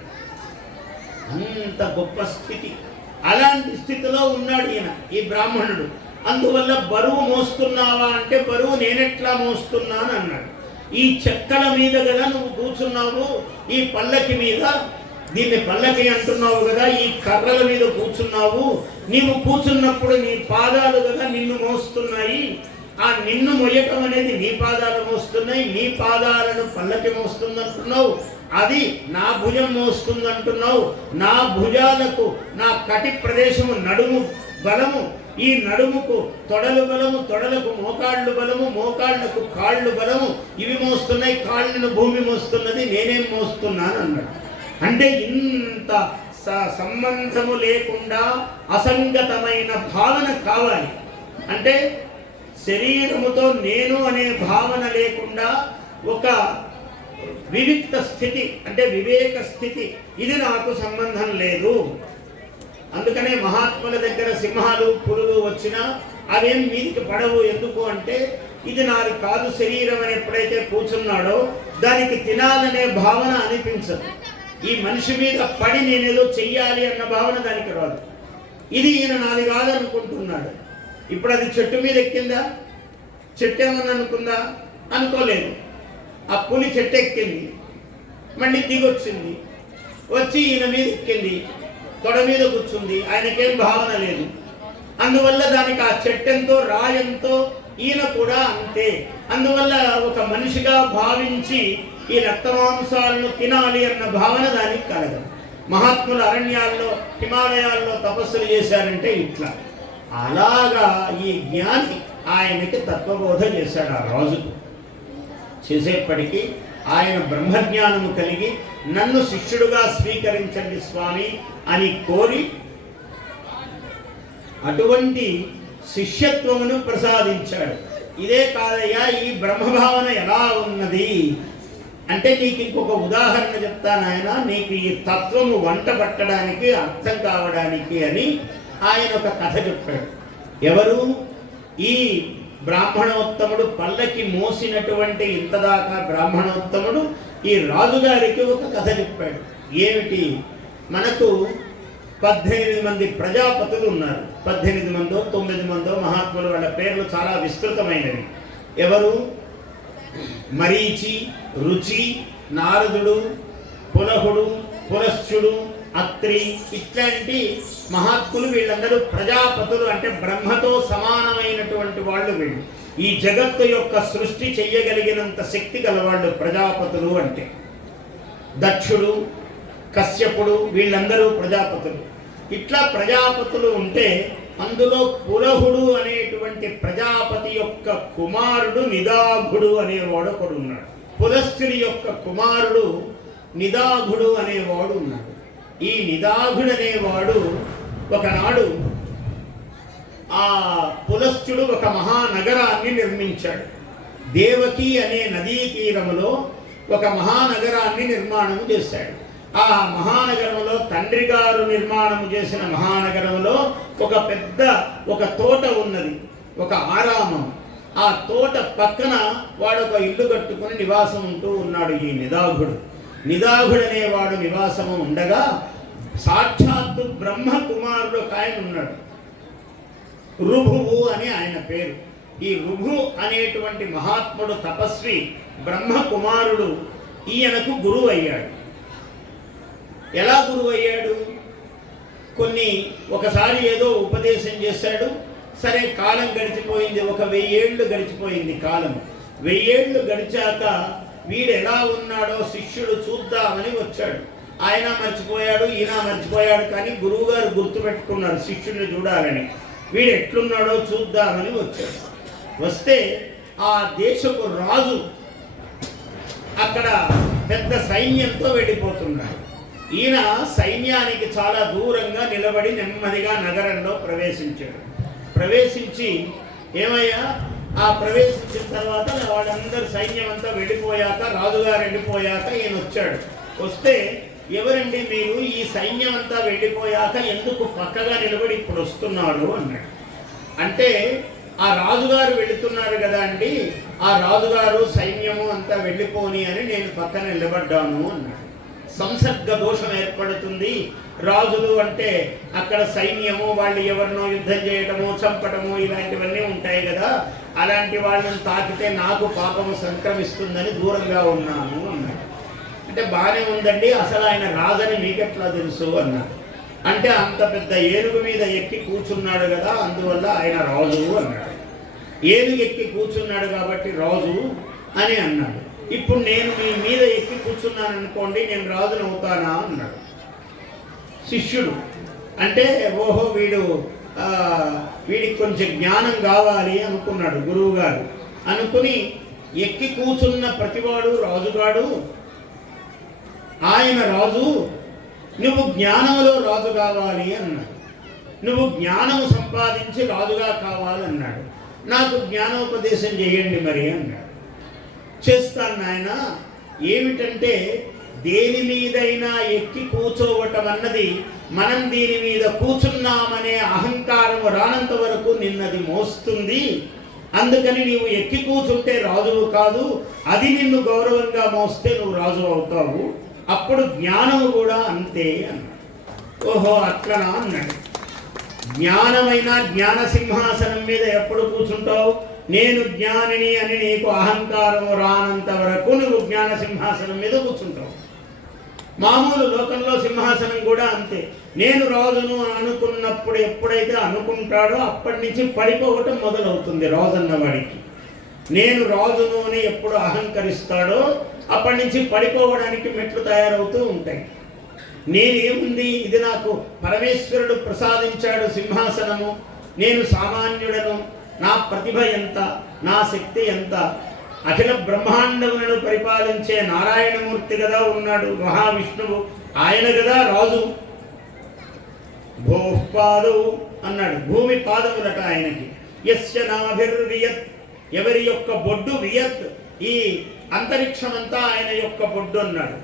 అంత గొప్ప స్థితి. అలాంటి స్థితిలో ఉన్నాడు ఈయన, ఈ బ్రాహ్మణుడు. అందువల్ల బరువు మోస్తున్నావా అంటే బరువు నేనెట్లా మోస్తున్నాను అన్నాడు. ఈ చెక్కల మీద కదా నువ్వు కూర్చున్నావు, ఈ పల్లకి మీద, దీన్ని పల్లకి అంటున్నావు కదా, ఈ కర్రల మీద కూర్చున్నావు. నీవు కూర్చున్నప్పుడు నీ పాదాలు కదా నిన్ను మోస్తున్నాయి. ఆ నిన్ను మొయ్యటం అనేది నీ పాదాలు మోస్తున్నాయి, నీ పాదాలను పల్లకి మోస్తుందంటున్నావు. అది నా భుజం మోస్తుందంటున్నావు. నా భుజాలకు నా కటి ప్రదేశము నడుము బలము, ఈ నడుముకు తొడలు బలము, తొడలకు మోకాళ్ళు బలము, మోకాళ్లకు కాళ్ళు బలము, ఇవి మోస్తున్నాయి. కాళ్ళను భూమి మోస్తున్నది, నేనేం మోస్తున్నాను అన్నాడు. అంటే ఇంత సంబంధము లేకుండా అసంగతమైన భావన కావాలి. అంటే శరీరముతో నేను అనే భావన లేకుండా ఒక వివిక్త స్థితి, అంటే వివేక స్థితి, ఇది నాకు సంబంధం లేదు. అందుకనే మహాత్ముల దగ్గర సింహాలు పులులు వచ్చినా అవేం మీదికి పడవు. ఎందుకు అంటే ఇది నాది కాదు శరీరం అని ఎప్పుడైతే కూర్చున్నాడో దానికి తినాలనే భావన అనిపించదు. ఈ మనిషి మీద పడి నేనేదో చెయ్యాలి అన్న భావన దానికి రాదు. ఇది ఈయన నాది కాదనుకుంటున్నాడు. ఇప్పుడు అది చెట్టు మీద ఎక్కిందా? చెట్టు ఏమని అనుకుందా? అనుకోలేదు. ఆ పులి చెట్టు ఎక్కింది, మళ్ళీ దిగొచ్చింది, వచ్చి ఈయన మీద ఎక్కింది, తొడ మీద కూర్చుంది. ఆయనకేం భావన లేదు. అందువల్ల దానికి ఆ చెట్టెంతో రాయంతో ఈయన కూడా అంతే. అందువల్ల ఒక మనిషిగా భావించి ఈ రక్తమాంసాలను తినాలి అన్న భావన దానికి కలగదు. మహాత్ముల అరణ్యాల్లో హిమాలయాల్లో తపస్సులు చేశారంటే ఇట్లా. అలాగా ఈ జ్ఞాని ఆయనకి తత్వబోధ చేశాడు. ఆ రాజుకు చేసేప్పటికీ ఆయన బ్రహ్మజ్ఞానము కలిగి నన్ను శిష్యుడుగా స్వీకరించండి స్వామి అని కోరి అటువంటి శిష్యత్వమును ప్రసాదించాడు. ఇదే కాదయ్యా, ఈ బ్రహ్మభావన ఎలా ఉన్నది అంటే నీకు ఇంకొక ఉదాహరణ చెప్తాను ఆయన, నీకు ఈ తత్వము వంట పట్టడానికి అర్థం కావడానికి అని ఆయన ఒక కథ చెప్పాడు. ఎవరు? ఈ బ్రాహ్మణోత్తముడు పల్లకి మోసినటువంటి ఇంతదాకా బ్రాహ్మణోత్తముడు ఈ రాజుగారికి ఒక కథ చెప్పాడు. ఏమిటి? మనకు 18 మంది ప్రజాపతులు ఉన్నారు. 18 మందో 9 మందో మహాత్ములు. వాళ్ళ పేర్లు చాలా విస్తృతమైనవి. ఎవరు? మరీచి, రుచి, నారదుడు, పులహుడు, పులశ్చుడు, అత్రి, ఇట్లాంటి మహాత్ములు. వీళ్ళందరూ ప్రజాపతులు, అంటే బ్రహ్మతో సమానమైనటువంటి వాళ్ళు. వీళ్ళు ఈ జగత్తు యొక్క సృష్టి చెయ్యగలిగినంత శక్తి గలవాళ్ళు ప్రజాపతులు అంటే. దక్షుడు, కశ్యపుడు, వీళ్ళందరూ ప్రజాపతులు. ఇట్లా ప్రజాపతులు ఉంటే అందులో పులహుడు అనేటువంటి ప్రజాపతి యొక్క కుమారుడు నిదాఘుడు అనేవాడు ఒకడు ఉన్నాడు. పులస్త్యుడి యొక్క కుమారుడు నిదాఘుడు అనేవాడు ఉన్నాడు. ఈ నిదాఘుడు అనేవాడు ఒకనాడు ఆ పులస్త్యుడు ఒక మహానగరాన్ని నిర్మించాడు. దేవకి అనే నదీ తీరములో ఒక మహానగరాన్ని నిర్మాణం చేశాడు. ఆ మహానగరంలో తండ్రి గారు నిర్మాణం చేసిన మహానగరంలో ఒక పెద్ద ఒక తోట ఉన్నది, ఒక ఆరామం. ఆ తోట పక్కన వాడు ఒక ఇల్లు కట్టుకుని నివాసం ఉంటూ ఉన్నాడు ఈ నిదాఘుడు. నిదాఘుడు అనేవాడు నివాసము ఉండగా సాక్షాత్తు బ్రహ్మ కుమారుడు ఒక ఆయన ఉన్నాడు. రుభువు అని ఆయన పేరు. ఈ రుభు అనేటువంటి మహాత్ముడు తపస్వి బ్రహ్మ కుమారుడు ఈయనకు గురువు అయ్యాడు. ఎలా గురువు అయ్యాడు? ఒకసారి ఏదో ఉపదేశం చేశాడు. సరే, కాలం గడిచిపోయింది. 1000 ఏళ్ళు గడిచిపోయింది కాలం. 1000 ఏళ్ళు గడిచాక వీడు ఎలా ఉన్నాడో శిష్యుడు చూద్దామని వచ్చాడు. ఆయన మర్చిపోయాడు, ఈయన మర్చిపోయాడు. కానీ గురువుగారు గుర్తుపెట్టుకున్నాడు శిష్యుడిని చూడాలని. వీడు ఎట్లున్నాడో చూద్దామని వచ్చాడు. వస్తే ఆ దేశపు రాజు అక్కడ పెద్ద సైన్యంతో వెళ్ళిపోతున్నాడు. ఈయన సైన్యానికి చాలా దూరంగా నిలబడి నెమ్మదిగా నగరంలో ప్రవేశించాడు. ప్రవేశించి ఏమయ్యా, ఆ ప్రవేశించిన తర్వాత వాళ్ళందరూ సైన్యం అంతా వెళ్ళిపోయాక, రాజుగారు వెళ్ళిపోయాక ఈయన వచ్చాడు. వస్తే ఎవరండి మీరు? ఈ సైన్యం అంతా వెళ్ళిపోయాక ఎందుకు పక్కగా నిలబడి ఇప్పుడు వస్తున్నాడు అన్నాడు. అంటే ఆ రాజుగారు వెళుతున్నారు కదా అండి, ఆ రాజుగారు సైన్యము అంతా వెళ్ళిపోని అని నేను పక్కన నిలబడ్డాను అన్నాడు. సంసర్గ దోషం ఏర్పడుతుంది, రాజులు అంటే అక్కడ సైన్యము, వాళ్ళు ఎవరినో యుద్ధం చేయటము, చంపటము ఇలాంటివన్నీ ఉంటాయి కదా, అలాంటి వాళ్ళని తాకితే నాకు పాపము సంక్రమిస్తుందని దూరంగా ఉన్నాను అన్నాడు. అంటే బాగానే ఉందండి, అసలు ఆయన రాజని మీకెట్లా తెలుసు అన్నాడు. అంటే అంత పెద్ద ఏనుగు మీద ఎక్కి కూర్చున్నాడు కదా, అందువల్ల ఆయన రాజు అన్నాడు. ఏనుగు ఎక్కి కూర్చున్నాడు కాబట్టి రాజు అని అన్నాడు. ఇప్పుడు నేను మీ మీద ఎక్కి కూర్చున్నాను అనుకోండి, నేను రాజును అవుతానా అన్నాడు. శిష్యుడు అంటే ఓహో వీడికి కొంచెం జ్ఞానం కావాలి అనుకున్నాడు గురువు గారు. అనుకుని ఎక్కి కూర్చున్న ప్రతివాడు రాజుగాడు, ఆయన రాజు, నువ్వు జ్ఞానంలో రాజు కావాలి అన్నాడు. నువ్వు జ్ఞానం సంపాదించి రాజుగా కావాలన్నాడు. నాకు జ్ఞానోపదేశం చేయండి మరి అన్నాడు. చేస్తాను నాయన. ఏమిటంటే దేని మీదైనా ఎక్కి కూర్చోవటం అన్నది, మనం దీని మీద కూర్చున్నామనే అహంకారం రానంత వరకు నిన్నది మోస్తుంది. అందుకని నీవు ఎక్కి కూర్చుంటే రాజువు కాదు, అది నిన్ను గౌరవంగా మోస్తే నువ్వు రాజు అవుతావు. అప్పుడు జ్ఞానము కూడా అంతే అన్నాడు. ఓహో అట్లనా అన్నాడు. జ్ఞానమైన జ్ఞాన సింహాసనం మీద ఎప్పుడు కూర్చుంటావు? నేను జ్ఞానిని అని నీకు అహంకారం రానంత వరకు నువ్వు జ్ఞాన సింహాసనం మీద కూర్చుంటావు. మామూలు లోకంలో సింహాసనం కూడా అంతే. నేను రాజును అనుకున్నప్పుడు ఎప్పుడైతే అనుకుంటాడో అప్పటి నుంచి పడిపోవటం మొదలవుతుంది రాజన్న వాడికి. నేను రాజును అని ఎప్పుడు అహంకరిస్తాడో అప్పటి నుంచి పడిపోవడానికి మెట్లు తయారవుతూ ఉంటాయి. నేనేముంది, ఇది నాకు పరమేశ్వరుడు ప్రసాదించాడు సింహాసనము, నేను సామాన్యుడను, నా ప్రతిభ ఎంత, నా శక్తి ఎంత, అఖిల బ్రహ్మాండములను పరిపాలించే నారాయణమూర్తి కదా ఉన్నాడు మహావిష్ణువు, ఆయన కదా రాజు. భూపాదవు అన్నాడు, భూమి పాదములట ఆయనకి. యస్య నాభిర్వియత్, ఎవరి యొక్క బొడ్డు వియత్, ఈ అంతరిక్షమంతా ఆయన యొక్క బొడ్డు అన్నాడు.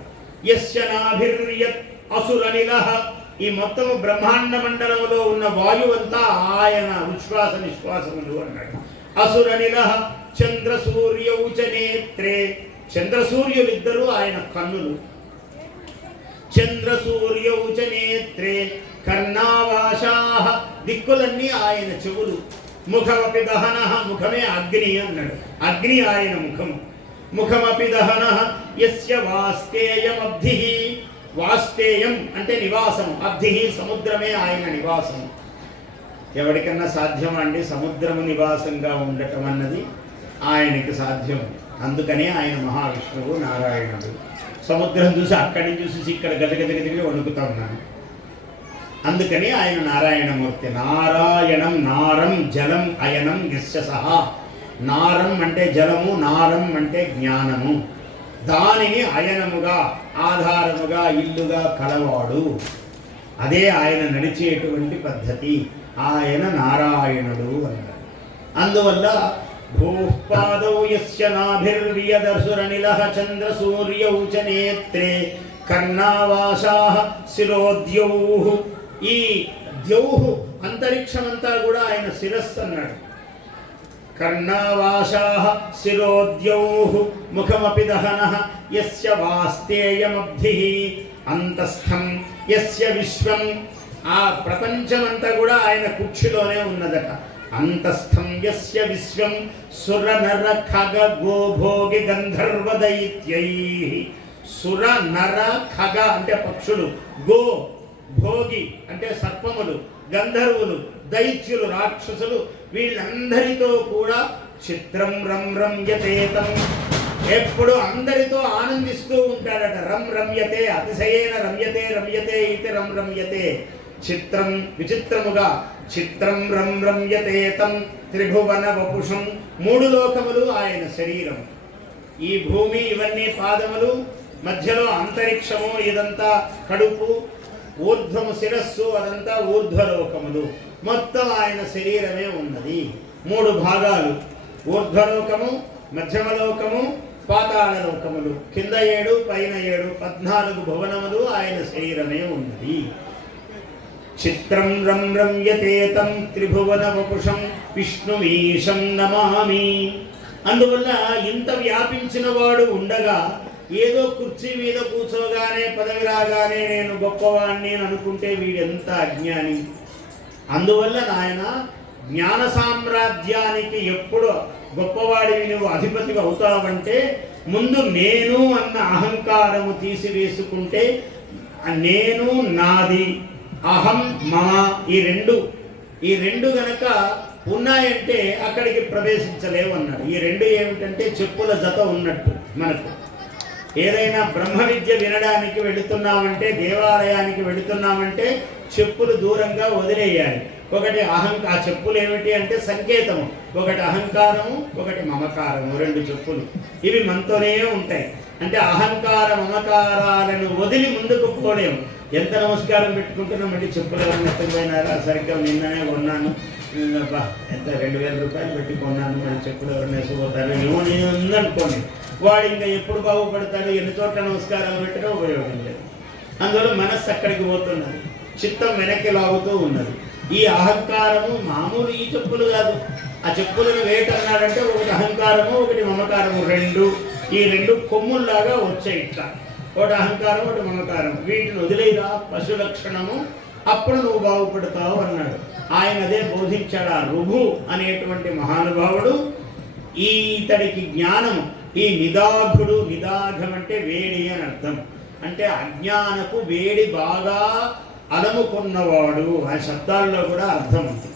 యస్య నాభిర్వియత్ అసురనిలః, ఈ మొత్తము బ్రహ్మాండ మండలంలో ఉన్న వాయువంతా ఆయన ఉచ్ఛ్వాస నిశ్వాసములు అన్నాడు. అసురనిలః చంద్రసూర్యౌ చ నేత్రే, చంద్రసూర్యులిద్దరూ ఆయన కన్నులు. చంద్రసూర్యౌ చ నేత్రే కర్ణావాశాః, దిక్కులన్నీ ఆయన చెవులు. ముఖమపి దహనః, ముఖమే అగ్ని అన్నాడు, అగ్ని ఆయన ముఖము. ముఖమపి దహనః యస్య వాస్తేయమబ్ధిః, వాస్తేయం అంటే నివాసం, అబ్ధిః సముద్రమే ఆయన నివాసం. ఎవరికన్నా సాధ్యం అండి సముద్రము నివాసంగా ఉండటం అన్నది? ఆయనకి సాధ్యం. అందుకనే ఆయన మహావిష్ణువు నారాయణుడు. సముద్రం చూసి అక్కడి నుంచి చూసి ఇక్కడ గజగజగజగి వణుకుతా ఉన్నాను. అందుకని ఆయన నారాయణమూర్తి. నారాయణం నారం జలం అయనం యస్య సహా. నారం అంటే జలము, నారం అంటే జ్ఞానము, దానిని అయనముగా ఆధారముగా ఇల్లుగా కలవాడు. అదే ఆయన నడిచేటువంటి పద్ధతి. ఆయన నారాయణుడు అన్నాడు. అందువల్ల భూపాదౌ యస్య నాభిర్వియదసురనిలః చంద్రసూర్యౌ చ నేత్రే కర్ణావాసాః శిరోద్యౌః, ఈ ద్యౌః అంతరిక్షమంతా కూడా ఆయన శిరస్సు అన్నాడు. కర్ణావాసాః శిరోద్యౌః ముఖమపి దహనః యస్య వాస్తేయమబ్ధిః అంతస్థం యస్య విశ్వం, ఆ ప్రపంచమంతా కూడా ఆయన కుక్షిలోనే ఉన్నదట. అంతస్థం యస్య విశ్వం సుర నర ఖగ గోభోగి గంధర్వ దైత్యైః. సుర నర ఖగ అంటే పక్షులు, గో భోగి అంటే సర్పములు, గంధర్వులు దైత్యులు రాక్షసులు, వీళ్ళందరితో కూడా చిత్రం రం రమ్యతేతం, ఎప్పుడు అందరితో ఆనందిస్తూ ఉంటాడట. రం రమ్యతే, అతిశయేన రమ్యతే, రమ్యతే ఇది రం రమ్యతే. చిత్రం విచిత్రముగా, చిత్రం రం రమ్యతేతం త్రిభువన వపుషం, మూడు లోకములు ఆయన శరీరం. ఈ భూమి ఇవన్నీ పాదములు, మధ్యలో అంతరిక్షము ఇదంతా కడుపు, ఊర్ధ్వము శిరస్సు అదంతా ఊర్ధ్వలోకములు. మొత్తం ఆయన శరీరమే ఉన్నది. మూడు భాగాలు, ఊర్ధ్వలోకము, మధ్యమలోకము, పాతాళలోకములు. కింద 7 పైన 7, 14 భువనములు ఆయన శరీరమే ఉన్నది. చిత్రం రం రమ్యతేతం త్రిభువన వపుషం విష్ణుమీశం నమామి. అందువల్ల ఇంత వ్యాపించిన వాడు ఉండగా ఏదో కుర్చీ మీద కూర్చోగానే పదవి రాగానే నేను గొప్పవాణ్ణి అని అనుకుంటే వీడెంత అజ్ఞాని. అందువల్ల నాయన జ్ఞాన సామ్రాజ్యానికి ఎప్పుడు గొప్పవాడివి నువ్వు అధిపతిగా అవుతావంటే ముందు నేను అన్న అహంకారము తీసివేసుకుంటే నేను నాది అహం మమ ఈ రెండు గనక ఉన్నాయంటే అక్కడికి ప్రవేశించలేవు అన్నాడు. ఈ రెండు ఏమిటంటే చెప్పుల జత ఉన్నట్టు. మనకు ఏదైనా బ్రహ్మ విద్య వినడానికి వెళుతున్నామంటే, దేవాలయానికి వెళుతున్నామంటే చెప్పులు దూరంగా వదిలేయాలి. ఒకటి ఆ చెప్పులు ఏమిటి అంటే సంకేతము. ఒకటి అహంకారము, ఒకటి మమకారము, రెండు చెప్పులు. ఇవి మనతోనే ఉంటాయి. అంటే అహంకార మమకారాలను వదిలి ముందుకు పోలేము. ఎంత నమస్కారం పెట్టుకుంటున్నా మళ్ళీ చెప్పులు ఎవరైనా ఎత్తకపోయినారా, సరిగ్గా నిన్ననే కొన్నాను, ఎంత 2000 రూపాయలు పెట్టి కొన్నాను, మళ్ళీ చెప్పులు ఎవరైనా వేసిపోతారు ఏమో నేను ఉందనుకోండి. వాడు ఇంకా ఎప్పుడు బాగుపడతాడు, ఎన్ని చోట్ల నమస్కారం పెట్టినా ఉపయోగం లేదు. అందువల్ల మనస్సు అక్కడికి పోతున్నది, చిత్తం వెనక్కి లాగుతూ ఉన్నది. ఈ అహంకారము మామూలు ఈ చెప్పులు కాదు. ఆ చెప్పులను వేటన్నాడంటే ఒకటి అహంకారము, ఒకటి మమకారము, ఈ రెండు కొమ్ముల్లాగా వచ్చాయి. ఇట్లా ఒకటి అహంకారం, ఒకటి మమకారం. వీటిని వదిలేదా పశు లక్షణము, అప్పుడు నువ్వు బాగుపడతావు అన్నాడు. ఆయన అదే బోధించాడు. ఆ రుభు అనేటువంటి మహానుభావుడు ఇతడికి జ్ఞానము, ఈ నిదాఘుడు, నిదాఘం అంటే వేడి అని అర్థం. అంటే అజ్ఞానపు వేడి బాగా అలముకున్నవాడు. ఆ శబ్దాల్లో కూడా అర్థం ఉంది.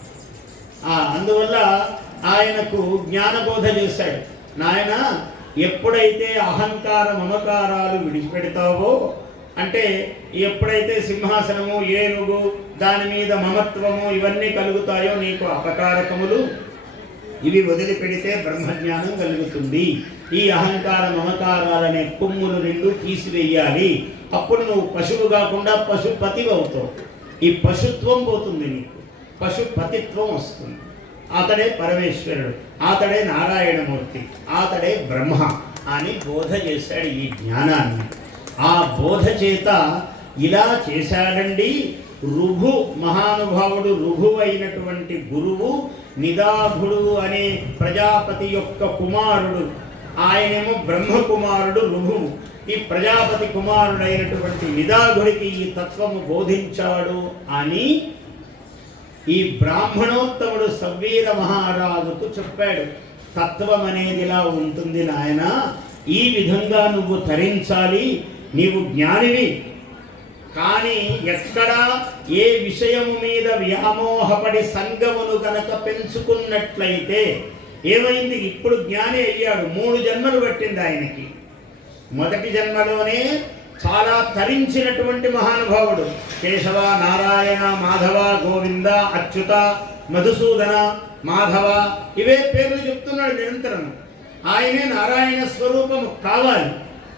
అందువల్ల ఆయనకు జ్ఞానబోధ చేశాడు. నాయన ఎప్పుడైతే అహంకార మమకారాలు విడిచిపెడతావో, అంటే ఎప్పుడైతే సింహాసనము, ఏనుగు, దాని మీద మమత్వము ఇవన్నీ కలుగుతాయో నీకు అపకారకములు, ఇవి వదిలిపెడితే బ్రహ్మజ్ఞానం కలుగుతుంది. ఈ అహంకార మమకారాలనే కొమ్ములు రెండు తీసివేయాలి. అప్పుడు నువ్వు పశువు కాకుండా పశుపతివి అవుతావు. ఈ పశుత్వం పోతుంది, నీకు పశుపతిత్వం వస్తుంది. అతడే పరమేశ్వరుడు, అతడే నారాయణమూర్తి, అతడే బ్రహ్మ అని బోధ చేశాడు ఈ జ్ఞానాన్ని. ఆ బోధ చేత ఇలా చేశాడండి రుభు మహానుభావుడు. రుభు అయినటువంటి గురువు నిదాఘుడు అనే ప్రజాపతి యొక్క కుమారుడు. ఆయనేమో బ్రహ్మకుమారుడు రుభువు. ఈ ప్రజాపతి కుమారుడైనటువంటి నిదాఘుడికి ఈ తత్వము బోధించాడు అని ఈ బ్రాహ్మణోత్తముడు సవ్వీర మహారాజుకు చెప్పాడు. తత్వం అనేది ఇలా ఉంటుంది నాయన, ఈ విధంగా నువ్వు తరించాలి, నీవు జ్ఞానివి. కానీ ఎక్కడా ఏ విషయము మీద వ్యామోహపడి సంగమును కనుక పెంచుకున్నట్లయితే ఏమైంది? ఇప్పుడు జ్ఞాని అయ్యాడు. 3 జన్మలు పట్టింది ఆయనకి. మొదటి జన్మలోనే చాలా తరించినటువంటి మహానుభావుడు. కేశవ, నారాయణ, మాధవ, గోవింద, అచ్యుత, మధుసూదన, మాధవ, ఇవే పేర్లు చెప్తున్నాడు నిరంతరం. ఆయనే నారాయణ స్వరూపము కావాలి.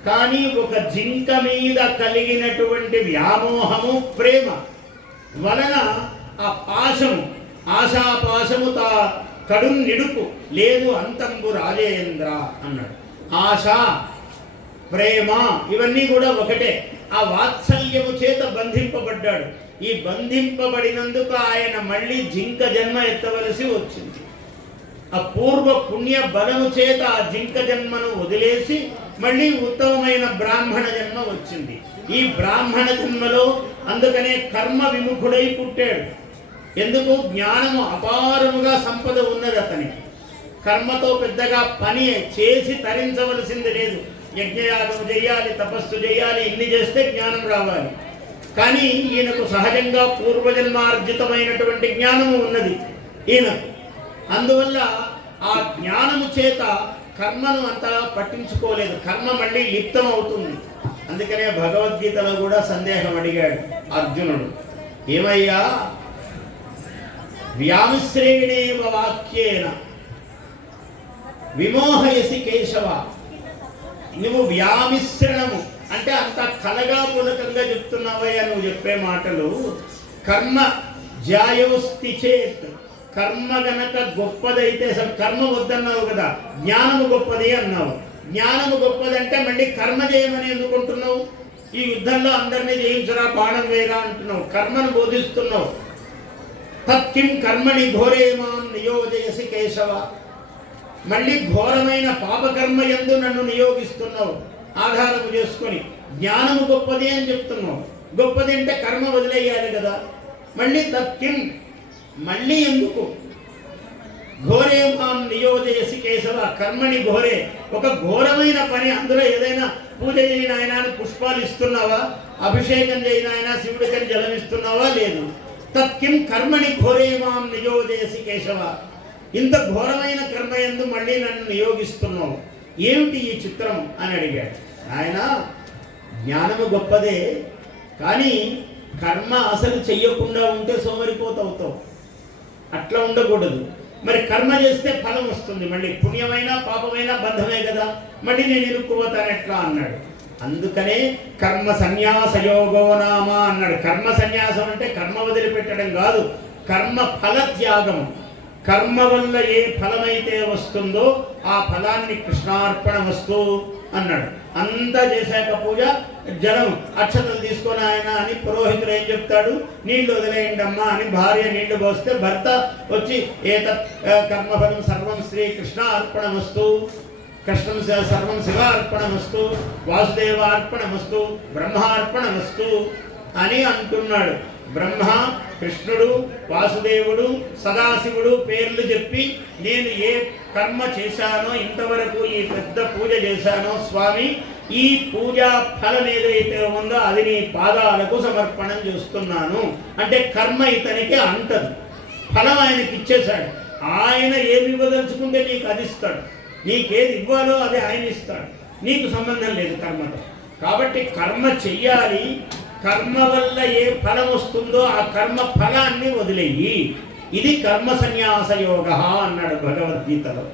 కానీ ఒక జింక మీద కలిగినటువంటి వ్యామోహము, ప్రేమ వలన ఆ పాశము, ఆశాపాశము కడు నిడుపు లేదు అంతంబు రాజేంద్ర అన్నాడు. ఆశ, ప్రేమ ఇవన్నీ కూడా ఒకటే. ఆ వాత్సల్యము చేత బంధింపబడ్డాడు. ఈ బంధింపబడినందుకు ఆయన మళ్ళీ జింక జన్మ ఎత్తవలసి వచ్చింది. ఆ పూర్వ పుణ్య బలము చేత ఆ జింక జన్మను వదిలేసి మళ్ళీ ఉత్తమమైన బ్రాహ్మణ జన్మ వచ్చింది. ఈ బ్రాహ్మణ జన్మలో అందుకనే కర్మ విముఖుడై పుట్టాడు. ఎందుకు? జ్ఞానము అపారముగా సంపద ఉన్నది అతనికి. కర్మతో పెద్దగా పని చేసి తరించవలసింది లేదు. యజ్ఞయాగం చేయాలి, తపస్సు చేయాలి, ఇన్ని చేస్తే జ్ఞానం రావాలి. కానీ ఈయనకు సహజంగా పూర్వజన్మార్జితమైనటువంటి జ్ఞానము ఉన్నది ఈయనకు. అందువల్ల ఆ జ్ఞానము చేత కర్మను అంతా పట్టించుకోలేదు. కర్మ మళ్ళీ లిప్తం అవుతుంది. అందుకనే భగవద్గీతలో కూడా సందేహం అడిగాడు అర్జునుడు. ఏమయ్యా, వ్యామిశ్రేణేవ వాక్యేన విమోహయసి కేశవ, నువ్వు వ్యామిశ్రణము అంటే అంత కలగాపులకంగా చెప్తున్నావయ్యా నువ్వు చెప్పే మాటలు. కర్మ జాయోస్తి చేత్, కర్మ గనక గొప్పదైతే, అసలు కర్మ వద్దన్నావు కదా, జ్ఞానము గొప్పది అన్నావు. జ్ఞానము గొప్పదంటే మళ్ళీ కర్మ చేయమని ఎందుకుంటున్నావు? ఈ యుద్ధంలో అందరినీ జయించరా, బాణం వేయరా అంటున్నావు, కర్మను బోధిస్తున్నావు. తత్కిం కర్మణి ఘోరేమాం నియోజయసి కేశవ, మళ్ళీ ఘోరమైన పాపకర్మ యందు నన్ను నియోగిస్తున్నావు. ఆధారము చేసుకొని జ్ఞానము గొప్పది అని చెప్తున్నావు. గొప్పది అంటే కర్మ వదిలేయాలి కదా. మళ్ళీ తత్కిం, మళ్ళీ ఎందుకు? ఘోరే మాం నియోజయసి కేశవ, కర్మని ఘోరే, ఒక ఘోరమైన పని. అందులో ఏదైనా పూజ చేయని ఆయన పుష్పాలు ఇస్తున్నావా, అభిషేకం చేయని ఆయన శివుడికని జలం ఇస్తున్నావా? లేదు. తత్కిం కర్మని ఘోరే మాం నియోజయసి కేశవ, ఇంత ఘోరమైన కర్మ ఎందు మళ్ళీ నన్ను నియోగిస్తున్నావు, ఏమిటి ఈ చిత్రం అని అడిగాడు. ఆయన జ్ఞానము గొప్పదే, కానీ కర్మ అసలు చెయ్యకుండా ఉంటే సోమరిపోతవుతావు. అట్లా ఉండకూడదు. మరి కర్మ చేస్తే ఫలం వస్తుంది, మళ్ళీ పుణ్యమైనా పాపమైనా బంధమే కదా, మళ్ళీ నేను ఇరుక్కుపోతాను ఎట్లా అన్నాడు. అందుకనే కర్మ సన్యాసయోగో నామ అన్నాడు. కర్మ సన్యాసం అంటే కర్మ వదిలిపెట్టడం కాదు, కర్మ ఫల త్యాగము. కర్మ వల్ల ఏ ఫలమైతే వస్తుందో ఆ ఫలాన్ని కృష్ణార్పణ వస్తు అన్నాడు. అంతా చేశాక పూజ, జలం అక్షతలు తీసుకొని ఆయన అని పురోహితుడు ఏం చెప్తాడు, నీళ్లు వదిలేయండమ్మా అని భార్య నీళ్లు పోస్తే భర్త వచ్చి ఏతత్ కర్మఫలం సర్వం శ్రీ కృష్ణ అర్పణమస్తు, కృష్ణం సర్వం శివ అర్పణమస్తు, వాసుదేవార్పణమస్తు, బ్రహ్మార్పణమస్తు అని అంటున్నాడు. బ్రహ్మ, కృష్ణుడు, వాసుదేవుడు, సదాశివుడు పేర్లు చెప్పి నేను ఏ కర్మ చేశానో, ఇంతవరకు ఈ పెద్ద పూజ చేశానో స్వామి, ఈ పూజా ఫలం ఏదైతే ఉందో అది నీ పాదాలకు సమర్పణం చేస్తున్నాను అంటే కర్మ ఇతనికి అంటదు, ఫలం ఆయనకి ఇచ్చేశాడు. ఆయన ఏమి ఇవ్వదలుచుకుంటే నీకు అది ఇస్తాడు, నీకేది ఇవ్వాలో అది ఆయన ఇస్తాడు, నీకు సంబంధం లేదు కర్మతో. కాబట్టి కర్మ చెయ్యాలి, కర్మ వల్ల ఏ ఫలం వస్తుందో ఆ కర్మ ఫలాన్ని వదిలేయి. ఇది కర్మ సన్యాస యోగ అన్నాడు భగవద్గీతలో.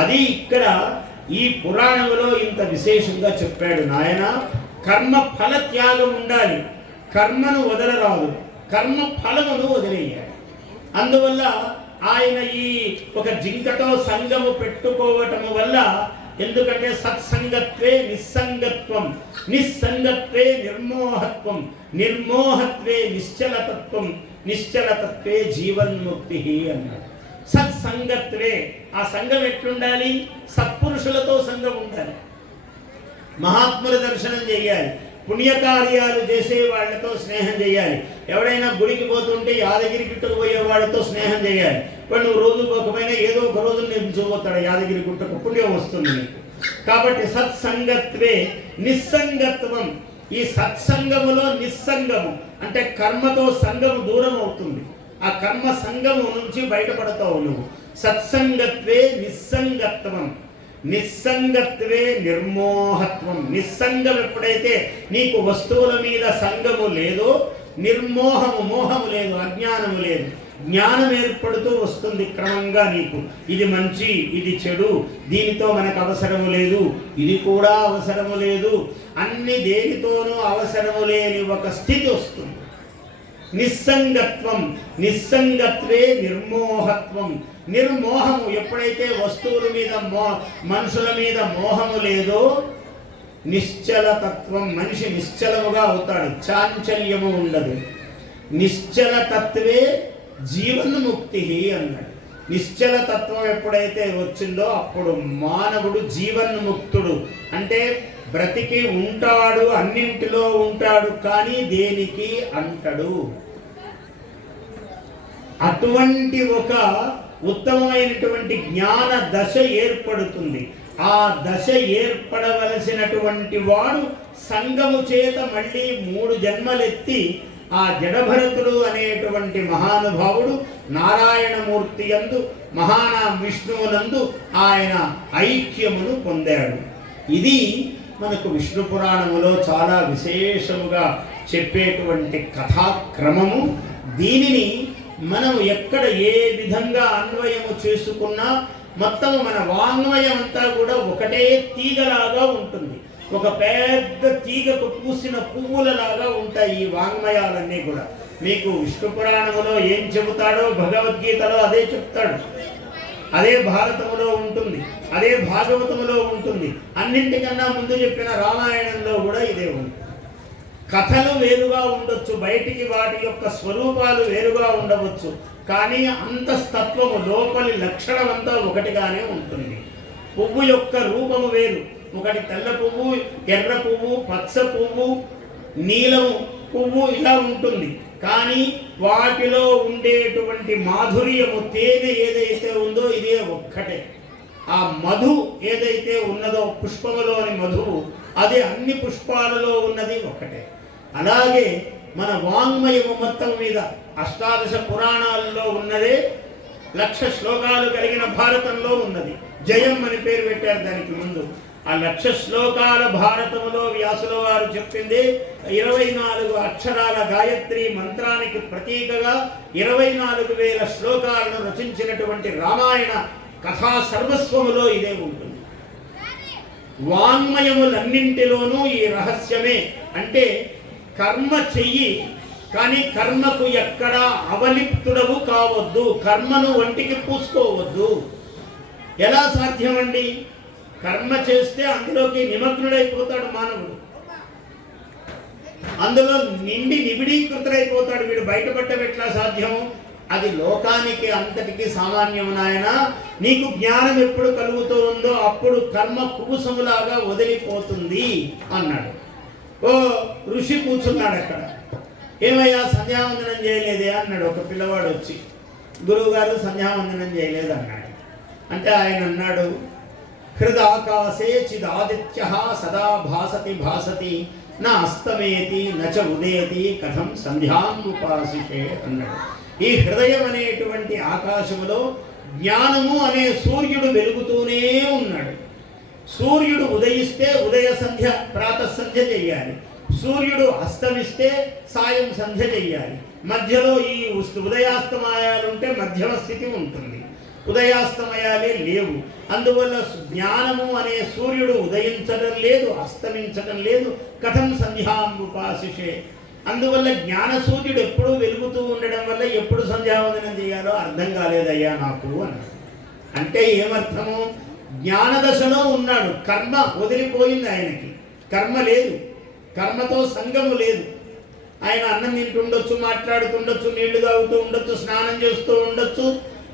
అది ఇక్కడ ఈ పురాణంలో ఇంత విశేషంగా చెప్పాడు. నాయన కర్మ ఫల త్యాగం ఉండాలి, కర్మను వదలరాదు, కర్మ ఫలమును వదిలేయాలి. అందువల్ల ఆయన ఈ ఒక జింకతో సంగము పెట్టుకోవటము వల్ల, ఎందుకంటే సత్సంగత్వే నిస్సంగత్వం, నిస్సంగత్వే నిర్మోహత్వం, నిర్మోహత్వే నిశ్చలతత్వం, నిశ్చలతత్వే జీవన్ముక్తి అన్నాడు. సత్సంగత్వే, ఆ సంఘం ఎట్లుండాలి? సత్పురుషులతో సంఘం ఉండాలి, మహాత్ముల దర్శనం చేయాలి, పుణ్యకార్యాలు చేసే వాళ్ళతో స్నేహం చేయాలి. ఎవడైనా గుడికి పోతుంటే యాదగిరి గుట్టకు పోయే వాళ్ళతో స్నేహం చేయాలి. వాడు నువ్వు రోజు పోకపోయినా ఏదో ఒక రోజు నేను చూపోతాడు యాదగిరి గుట్టకు, పుణ్యం వస్తుంది నీకు. కాబట్టి సత్సంగత్వే నిస్సంగత్వం, ఈ సత్సంగములో నిస్సంగము అంటే కర్మతో సంగము దూరం అవుతుంది, ఆ కర్మ సంగము నుంచి బయటపడతావు నువ్వు. సత్సంగత్వే నిస్సంగత్వం, నిస్సంగత్వే నిర్మోహత్వం. నిస్సంగం ఎప్పుడైతే నీకు వస్తువుల మీద సంగము లేదో, నిర్మోహము, మోహము లేదు, అజ్ఞానము లేదు, జ్ఞానం ఏర్పడుతూ వస్తుంది క్రమంగా నీకు. ఇది మంచి, ఇది చెడు, దీనితో మనకు అవసరము లేదు, ఇది కూడా అవసరము లేదు, అన్ని దేనితోనూ అవసరము లేని ఒక స్థితి వస్తుంది. నిస్సంగత్వం, నిస్సంగత్వే నిర్మోహత్వం. నిర్మోహము ఎప్పుడైతే వస్తువుల మీద మనుషుల మీద మోహము లేదో, నిశ్చలతత్వం, మనిషి నిశ్చలముగా అవుతాడు, చాంచల్యము ఉండదు. నిశ్చలతత్వే జీవన్ముక్తి అన్నాడు. నిశ్చలతత్వం ఎప్పుడైతే వచ్చిందో అప్పుడు మానవుడు జీవన్ముక్తుడు. అంటే బ్రతికి ఉంటాడు, అన్నింటిలో ఉంటాడు, కానీ దేనికి అంటడు. అటువంటి ఒక ఉత్తమమైనటువంటి జ్ఞాన దశ ఏర్పడుతుంది. ఆ దశ ఏర్పడవలసినటువంటి వాడు సంగము చేత మళ్ళీ 3 జన్మలెత్తి ఆ జడభరతుడు అనేటువంటి మహానుభావుడు నారాయణమూర్తి యందు, విష్ణువునందు ఆయన ఐక్యమును పొందాడు. ఇది మనకు విష్ణు పురాణములో చాలా విశేషముగా చెప్పేటువంటి కథాక్రమము. దీనిని మనం ఎక్కడ ఏ విధంగా అన్వయము చేసుకున్నా మొత్తం మన వాంగ్మయం అంతా కూడా ఒకటే తీగలాగా ఉంటుంది. ఒక పెద్ద తీగకు పూసిన పువ్వులలాగా ఉంటాయి ఈ వాంగ్మయాలన్నీ కూడా. మీకు విష్ణు పురాణములో ఏం చెబుతాడో భగవద్గీతలో అదే చెప్తాడు, అదే భారతములో ఉంటుంది, అదే భాగవతములో ఉంటుంది. అన్నింటికన్నా ముందు చెప్పిన రామాయణంలో కూడా ఇదే ఉంది. కథలు వేరుగా ఉండొచ్చు, బయటికి వాటి యొక్క స్వరూపాలు వేరుగా ఉండవచ్చు, కానీ అంతస్తత్వము లోపలి లక్షణం అంతా ఒకటిగానే ఉంటుంది. పువ్వు యొక్క రూపము వేరు, ఒకటి తెల్ల పువ్వు, ఎర్ర పువ్వు, పచ్చ పువ్వు, నీలం పువ్వు ఇలా ఉంటుంది. కానీ వాటిలో ఉండేటువంటి మాధుర్యము, తేనె ఏదైతే ఉందో ఇదే ఒక్కటే. ఆ మధు ఏదైతే ఉన్నదో పుష్పములోని మధువు, అది అన్ని పుష్పాలలో ఉన్నది ఒక్కటే. అలాగే మన వాంగ్మయము మొత్తం మీద అష్టాదశ పురాణాల్లో ఉన్నదే 1,00,000 శ్లోకాలు కలిగిన భారతంలో ఉన్నది. జయం అని పేరు పెట్టారు దానికి ముందు. ఆ 1,00,000 శ్లోకాల భారతములో వ్యాసుల వారు చెప్పింది 24 అక్షరాల గాయత్రి మంత్రానికి ప్రతీకగా 24,000 శ్లోకాలను రచించినటువంటి రామాయణ కథా సర్వస్వములో ఇదే ఉంటుంది. వాంగ్మయములన్నింటిలోనూ ఈ రహస్యమే. అంటే కర్మ చెయ్యి, కానీ కర్మకు ఎక్కడా అవలిప్తుడవు కావద్దు, కర్మను ఒంటికి పూసుకోవద్దు. ఎలా సాధ్యమండి? కర్మ చేస్తే అందులోకి నిమగ్నుడైపోతాడు మానవుడు, అందులో నిండి నిబిడీకృతుడైపోతాడు. వీడు బయటపడటం ఎట్లా సాధ్యము? అది లోకానికి అంతటికి సామాన్యము నాయన. నీకు జ్ఞానం ఎప్పుడు కలుగుతూ ఉందో అప్పుడు కర్మ కుబుసములాగా వదిలిపోతుంది అన్నాడు. ఓ ఋషి కూర్చున్నాడు అక్కడ. ఏమయ్యా సంధ్యావందనం చేయలేదే అన్నాడు ఒక పిల్లవాడు వచ్చి. గురువుగారు సంధ్యావందనం చేయలేదు అన్నాడు. అంటే ఆయన అన్నాడు, హృదాకాశే చిదాదిత్య సదా భాసతి భాసతి నా అస్తమేతి నచ ఉదయతి కథం సంధ్యాముపాసిషే అన్నాడు. ఈ హృదయం అనేటువంటి ఆకాశములో జ్ఞానము అనే సూర్యుడు వెలుగుతూనే ఉన్నాడు. సూర్యుడు ఉదయిస్తే ఉదయ సంధ్య ప్రాతః సంధ్య చెయ్యాలి, సూర్యుడు అస్తమిస్తే సాయం సంధ్య చెయ్యాలి. మధ్యలో ఈ ఉదయాస్తమయాలుంటే మధ్యమ స్థితి ఉంటుంది, ఉదయాస్తమయాలే లేవు. అందువల్ల జ్ఞానము అనే సూర్యుడు ఉదయించడం లేదు, అస్తమించడం లేదు. కథం సంధ్యాముపాసిషే. అందువల్ల జ్ఞాన సూర్యుడు ఎప్పుడూ వెలుగుతూ ఉండడం వల్ల ఎప్పుడు సంధ్యావందనం చేయాలో అర్థం కాలేదయ్యా నాకు అన్నాడు. అంటే ఏమర్థము? జ్ఞానదశలో ఉన్నాడు, కర్మ వదిలిపోయింది ఆయనకి, కర్మ లేదు, కర్మతో సంగము లేదు. ఆయన అన్నం తింటుండొచ్చు, మాట్లాడుతుండొచ్చు, నీళ్లు తాగుతూ ఉండొచ్చు, స్నానం చేస్తూ ఉండొచ్చు,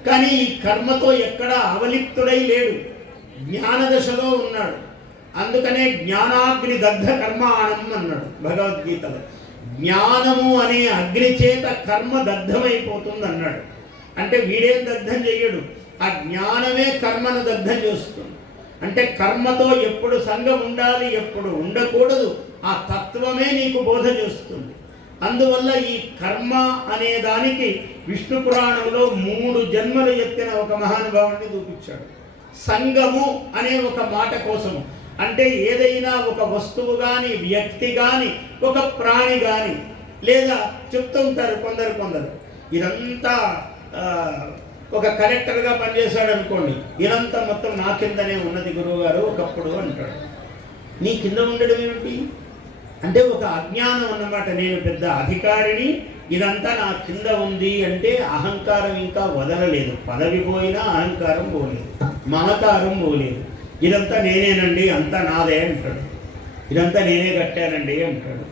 కానీ ఈ కర్మతో ఎక్కడా అవలిప్తుడై లేడు, జ్ఞానదశలో ఉన్నాడు. అందుకనే జ్ఞానాగ్ని దగ్ధ కర్మాణం అన్నాడు భగవద్గీతలో. జ్ఞానము అనే అగ్ని చేత కర్మ దగ్ధమైపోతుంది అన్నాడు. అంటే వీడేం దగ్ధం చెయ్యడు, ఆ జ్ఞానమే కర్మను దగ్ధం చేస్తుంది. అంటే కర్మతో ఎప్పుడు సంగం ఉండాలి, ఎప్పుడు ఉండకూడదు, ఆ తత్వమే నీకు బోధ చేస్తుంది. అందువల్ల ఈ కర్మ అనే దానికి విష్ణు పురాణంలో 3 జన్మలు ఎత్తిన ఒక మహానుభావుడిని చూపించాడు. సంగము అనే ఒక మాట కోసము, అంటే ఏదైనా ఒక వస్తువు కానీ, వ్యక్తి కానీ, ఒక ప్రాణి కానీ, లేదా చెప్తూ ఉంటారు కొందరు ఇదంతా ఒక కలెక్టర్గా పనిచేశాడు అనుకోండి, ఇదంతా మొత్తం నా కిందనే ఉన్నది గురువుగారు ఒకప్పుడు అంటాడు. నీ కింద ఉండడం ఏమిటి అంటే ఒక అజ్ఞానం అన్నమాట. నేను పెద్ద అధికారిని, ఇదంతా నా కింద ఉంది అంటే అహంకారం ఇంకా వదలలేదు. పదవి పోయినా అహంకారం పోలేదు, మమకారం పోలేదు. ఇదంతా నేనేనండి, అంతా నాదే అంటాడు. ఇదంతా నేనే కట్టానండి అంటాడు.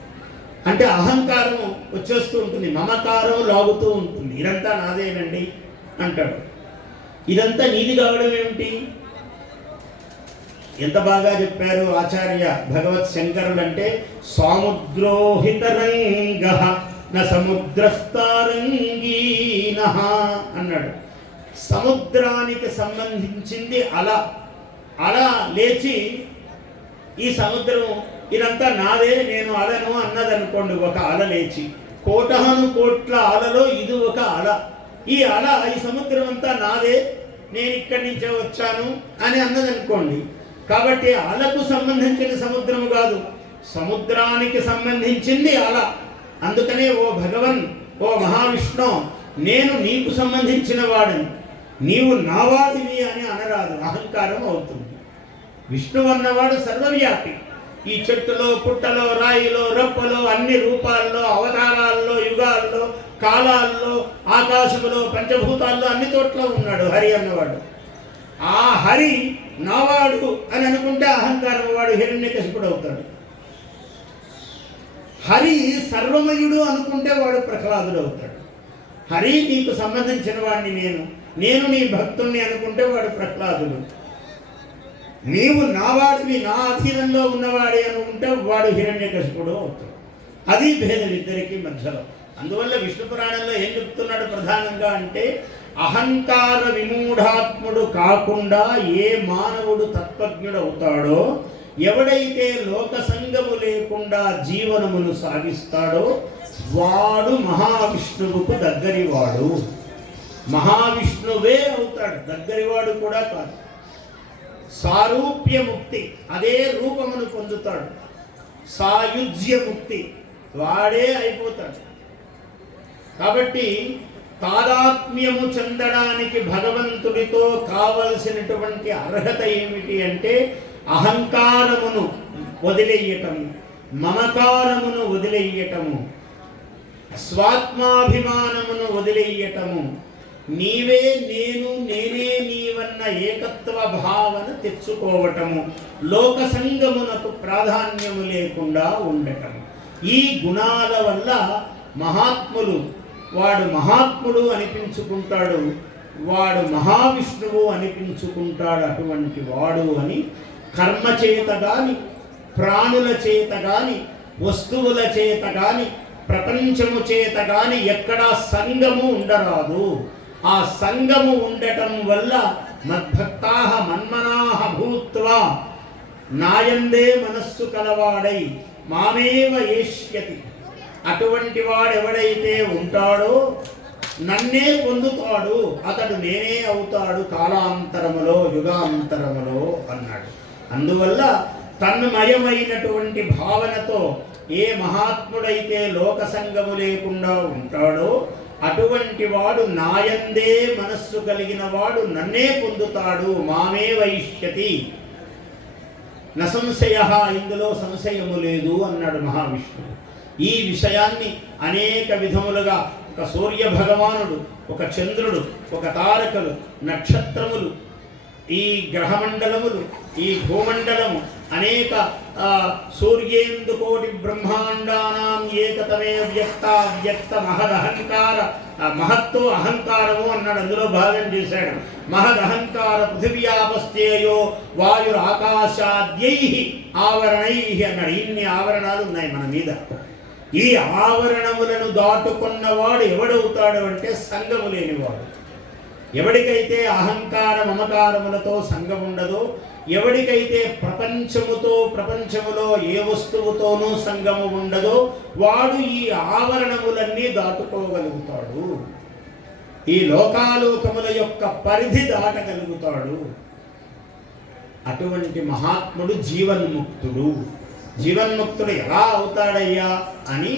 అంటే అహంకారం వచ్చేస్తూ ఉంటుంది, మమకారం లాగుతూ ఉంటుంది. ఇదంతా నాదేనండి అంటాడు. ఇదంతా నీది కావడం ఏమిటి? ఎంత బాగా చెప్పారు ఆచార్య భగవత్ శంకరులు. అంటే సాముద్రోహితరంగ న సముద్రస్తారంగీన అన్నాడు. సముద్రానికి సంబంధించింది అల లేచి ఈ సముద్రం ఇదంతా నాదే, నేను అలను అన్నదనుకోండి. ఒక అల లేచి కోటాను కోట్ల అలలో ఇది ఒక అల. ఈ అల ఈ సముద్రం అంతా నాదే, నేను ఇక్కడి నుంచే వచ్చాను అని అన్నదనుకోండి. కాబట్టి అలకు సంబంధించిన సముద్రము కాదు, సముద్రానికి సంబంధించింది అల. అందుకనే ఓ భగవన్, ఓ మహావిష్ణు, నేను నీకు సంబంధించిన వాడని, నీవు నావాదివి అని అనరాదు, అహంకారం అవుతుంది. విష్ణువు అన్నవాడు సర్వవ్యాపి. ఈ చెట్టులో, పుట్టలో, రాయిలో, రప్పలో, అన్ని రూపాల్లో, అవతారాల్లో, యుగాల్లో, కాలాల్లో, ఆకాశములో, పంచభూతాల్లో అన్ని చోట్ల ఉన్నాడు హరి అన్నవాడు. ఆ హరి నావాడు అని అనుకుంటే అహంకారం వాడు హిరణ్యకశిపుడు అవుతాడు. హరి సర్వమయుడు అనుకుంటే వాడు ప్రహ్లాదుడు అవుతాడు. హరి నీకు సంబంధించిన వాడిని నేను నీ భక్తుణ్ణి అనుకుంటే వాడు ప్రహ్లాదుడు. నీవు నావాడివి, నా అధీనంలో ఉన్నవాడే అని ఉంటే వాడు హిరణ్యకశిపుడు అవుతాడు. అది భేదం ఇద్దరికి మధ్యలో. అందువల్ల విష్ణు పురాణంలో ఏం చెప్తున్నాడు ప్రధానంగా అంటే, అహంకార విమూఢాత్ముడు కాకుండా ఏ మానవుడు తత్వజ్ఞుడు అవుతాడో, ఎవడైతే లోక సంగము లేకుండా జీవనమును సాగిస్తాడో వాడు మహావిష్ణువుకు దగ్గరివాడు. మహావిష్ణువే అవుతాడు, దగ్గరివాడు కూడా కాదు. సారూప్యముక్తి, అదే రూపమును పొందుతాడు. సాయుజ్యముక్తి, వాడే అయిపోతాడు. కాబట్టి తాదాత్మ్యము చెందడానికి భగవంతుడితో కావలసినటువంటి అర్హత ఏమిటి అంటే, అహంకారమును వదిలేయటము, మమకారమును వదిలేయటము, స్వాత్మాభిమానమును వదిలేయటము, నీవే నేను నేనే నీవన్న ఏకత్వ భావన తెచ్చుకోవటము, లోక సంగమునకు ప్రాధాన్యము లేకుండా ఉండటము. ఈ గుణాల వల్ల మహాత్ములు, వాడు మహాత్ముడు అనిపించుకుంటాడు, వాడు మహావిష్ణువు అనిపించుకుంటాడు. అటువంటి వాడు అని కర్మ చేత గాని, ప్రాణుల చేత గాని, వస్తువుల చేత గాని, ప్రపంచము చేత గాని ఎక్కడా సంగము ఉండరాదు. ఆ సంగము ఉండటం వల్ల మద్భక్తాః మన్మనాః భూత్వా నాయందే మనస్సు కలవాడై మామేవ ఏష్యతి. అటువంటి వాడెవడైతే ఉంటాడో నన్నే పొందుతాడు, అతడు నేనే అవుతాడు కాలాంతరములో, యుగాంతరములో అన్నాడు. అందువల్ల తన్మయమైనటువంటి భావనతో ఏ మహాత్ముడైతే లోక సంగము లేకుండా ఉంటాడో అటువంటి వాడు నాయందే మనస్సు కలిగిన వాడు నన్నే పొందుతాడు, మామే వైష్యతి నసంశయ, ఇందులో సంశయము లేదు అన్నాడు మహావిష్ణువు. ఈ విషయాన్ని అనేక విధములుగా, ఒక సూర్య భగవానుడు, ఒక చంద్రుడు, ఒక తారకలు, నక్షత్రములు, ఈ గ్రహమండలములు, ఈ భూమండలము, అనేక సూర్యేందు కోటి బ్రహ్మాండానాం ఏకతమే వ్యక్త వ్యక్త మహదహంకార, మహత్తో అహంకారము అన్నాడు, అందులో భాగం చేశాడు. మహదహంకార పృథివ్యాపస్థేయో వాయురాకాశాద్యై ఆవరణై అన్నాడు. ఇన్ని ఆవరణాలు ఉన్నాయి మన మీద. ఈ ఆవరణములను దాటుకున్నవాడు ఎవడవుతాడు అంటే సంగము లేనివాడు. ఎవడికైతే అహంకార మమకారములతో సంగం ఉండదో, ఎవడికైతే ప్రపంచముతో, ప్రపంచములో ఏ వస్తువుతోనూ సంగము ఉండదో వాడు ఈ ఆవరణములన్నీ దాటుకోగలుగుతాడు. ఈ లోకాలోకముల యొక్క పరిధి దాటగలుగుతాడు. అటువంటి మహాత్ముడు జీవన్ముక్తుడు. జీవన్ముక్తుడు ఎలా అవుతాడయ్యా అని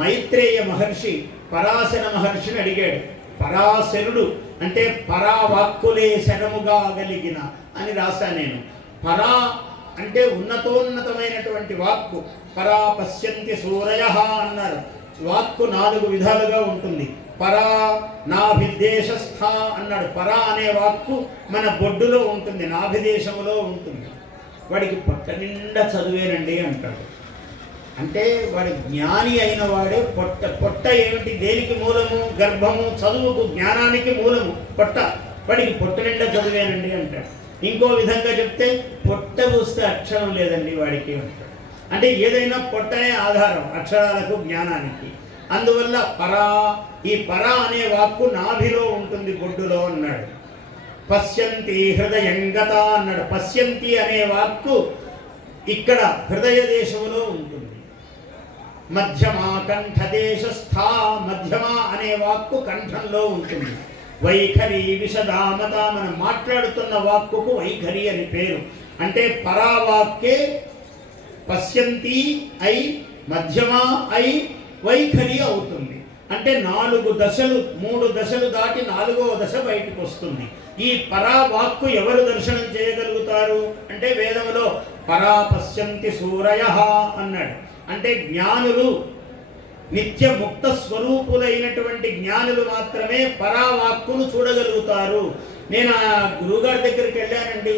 మైత్రేయ మహర్షి పరాశర మహర్షిని అడిగాడు. పరాశరుడు అంటే పరావాక్కులే శరముగా గలిగిన అని రాశా నేను. పరా అంటే ఉన్నతోన్నతమైనటువంటి వాక్కు. పరా పశ్యంతి సూరయః అన్నారు. వాక్కు 4 విధాలుగా ఉంటుంది. పరా నాభిదేశస్థ అన్నాడు. పరా అనే వాక్కు మన బొడ్డులో ఉంటుంది, నాభిదేశములో ఉంటుంది. వాడికి పొట్ట నిండా చదువేనండి అంటాడు. అంటే వాడి జ్ఞాని అయిన వాడే పొట్ట. పొట్ట ఏమిటి, దేనికి మూలము? గర్భము, చదువుకు, జ్ఞానానికి మూలము పొట్ట. వాడికి పొట్ట నిండా చదివేనండి అంటాడు. ఇంకో విధంగా చెప్తే పొట్ట చూస్తే అక్షరం లేదండి వాడికి అంటాడు. అంటే ఏదైనా పొట్టనే ఆధారం అక్షరాలకు, జ్ఞానానికి. అందువల్ల పరా, ఈ పరా అనే వాక్కు నాభిలో ఉంటుంది, బొడ్డులో అన్నాడు. పశ్యంతి హృదయంగత అన్నాడు. పశ్యంతి అనే వాక్కు ఇక్కడ హృదయ దేశములో ఉంటుంది. మధ్యమా కంఠదేశస్థ, మధ్యమా అనే వాక్కు కంఠంలో ఉంటుంది. వైఖరి విశదామత, మనం మాట్లాడుతున్న వాక్కుకు వైఖరి అని పేరు. అంటే పరావాక్కే పశ్యంతి అయి, మధ్యమా అయి, వైఖరి అవుతుంది. అంటే 4 దశలు, 3 దశలు దాటి 4వ దశ బయటకు వస్తుంది. ఈ పరావాక్కు ఎవరు దర్శనం చేయగలుగుతారు అంటే వేదములో పరా పశ్యంతి సూరయః అన్నాడు. అంటే జ్ఞానులు, నిత్య ముక్త స్వరూపులైనటువంటి జ్ఞానులు మాత్రమే పరావాక్కును చూడగలుగుతారు. నేను ఆ గురువుగారి దగ్గరికి వెళ్ళానండి,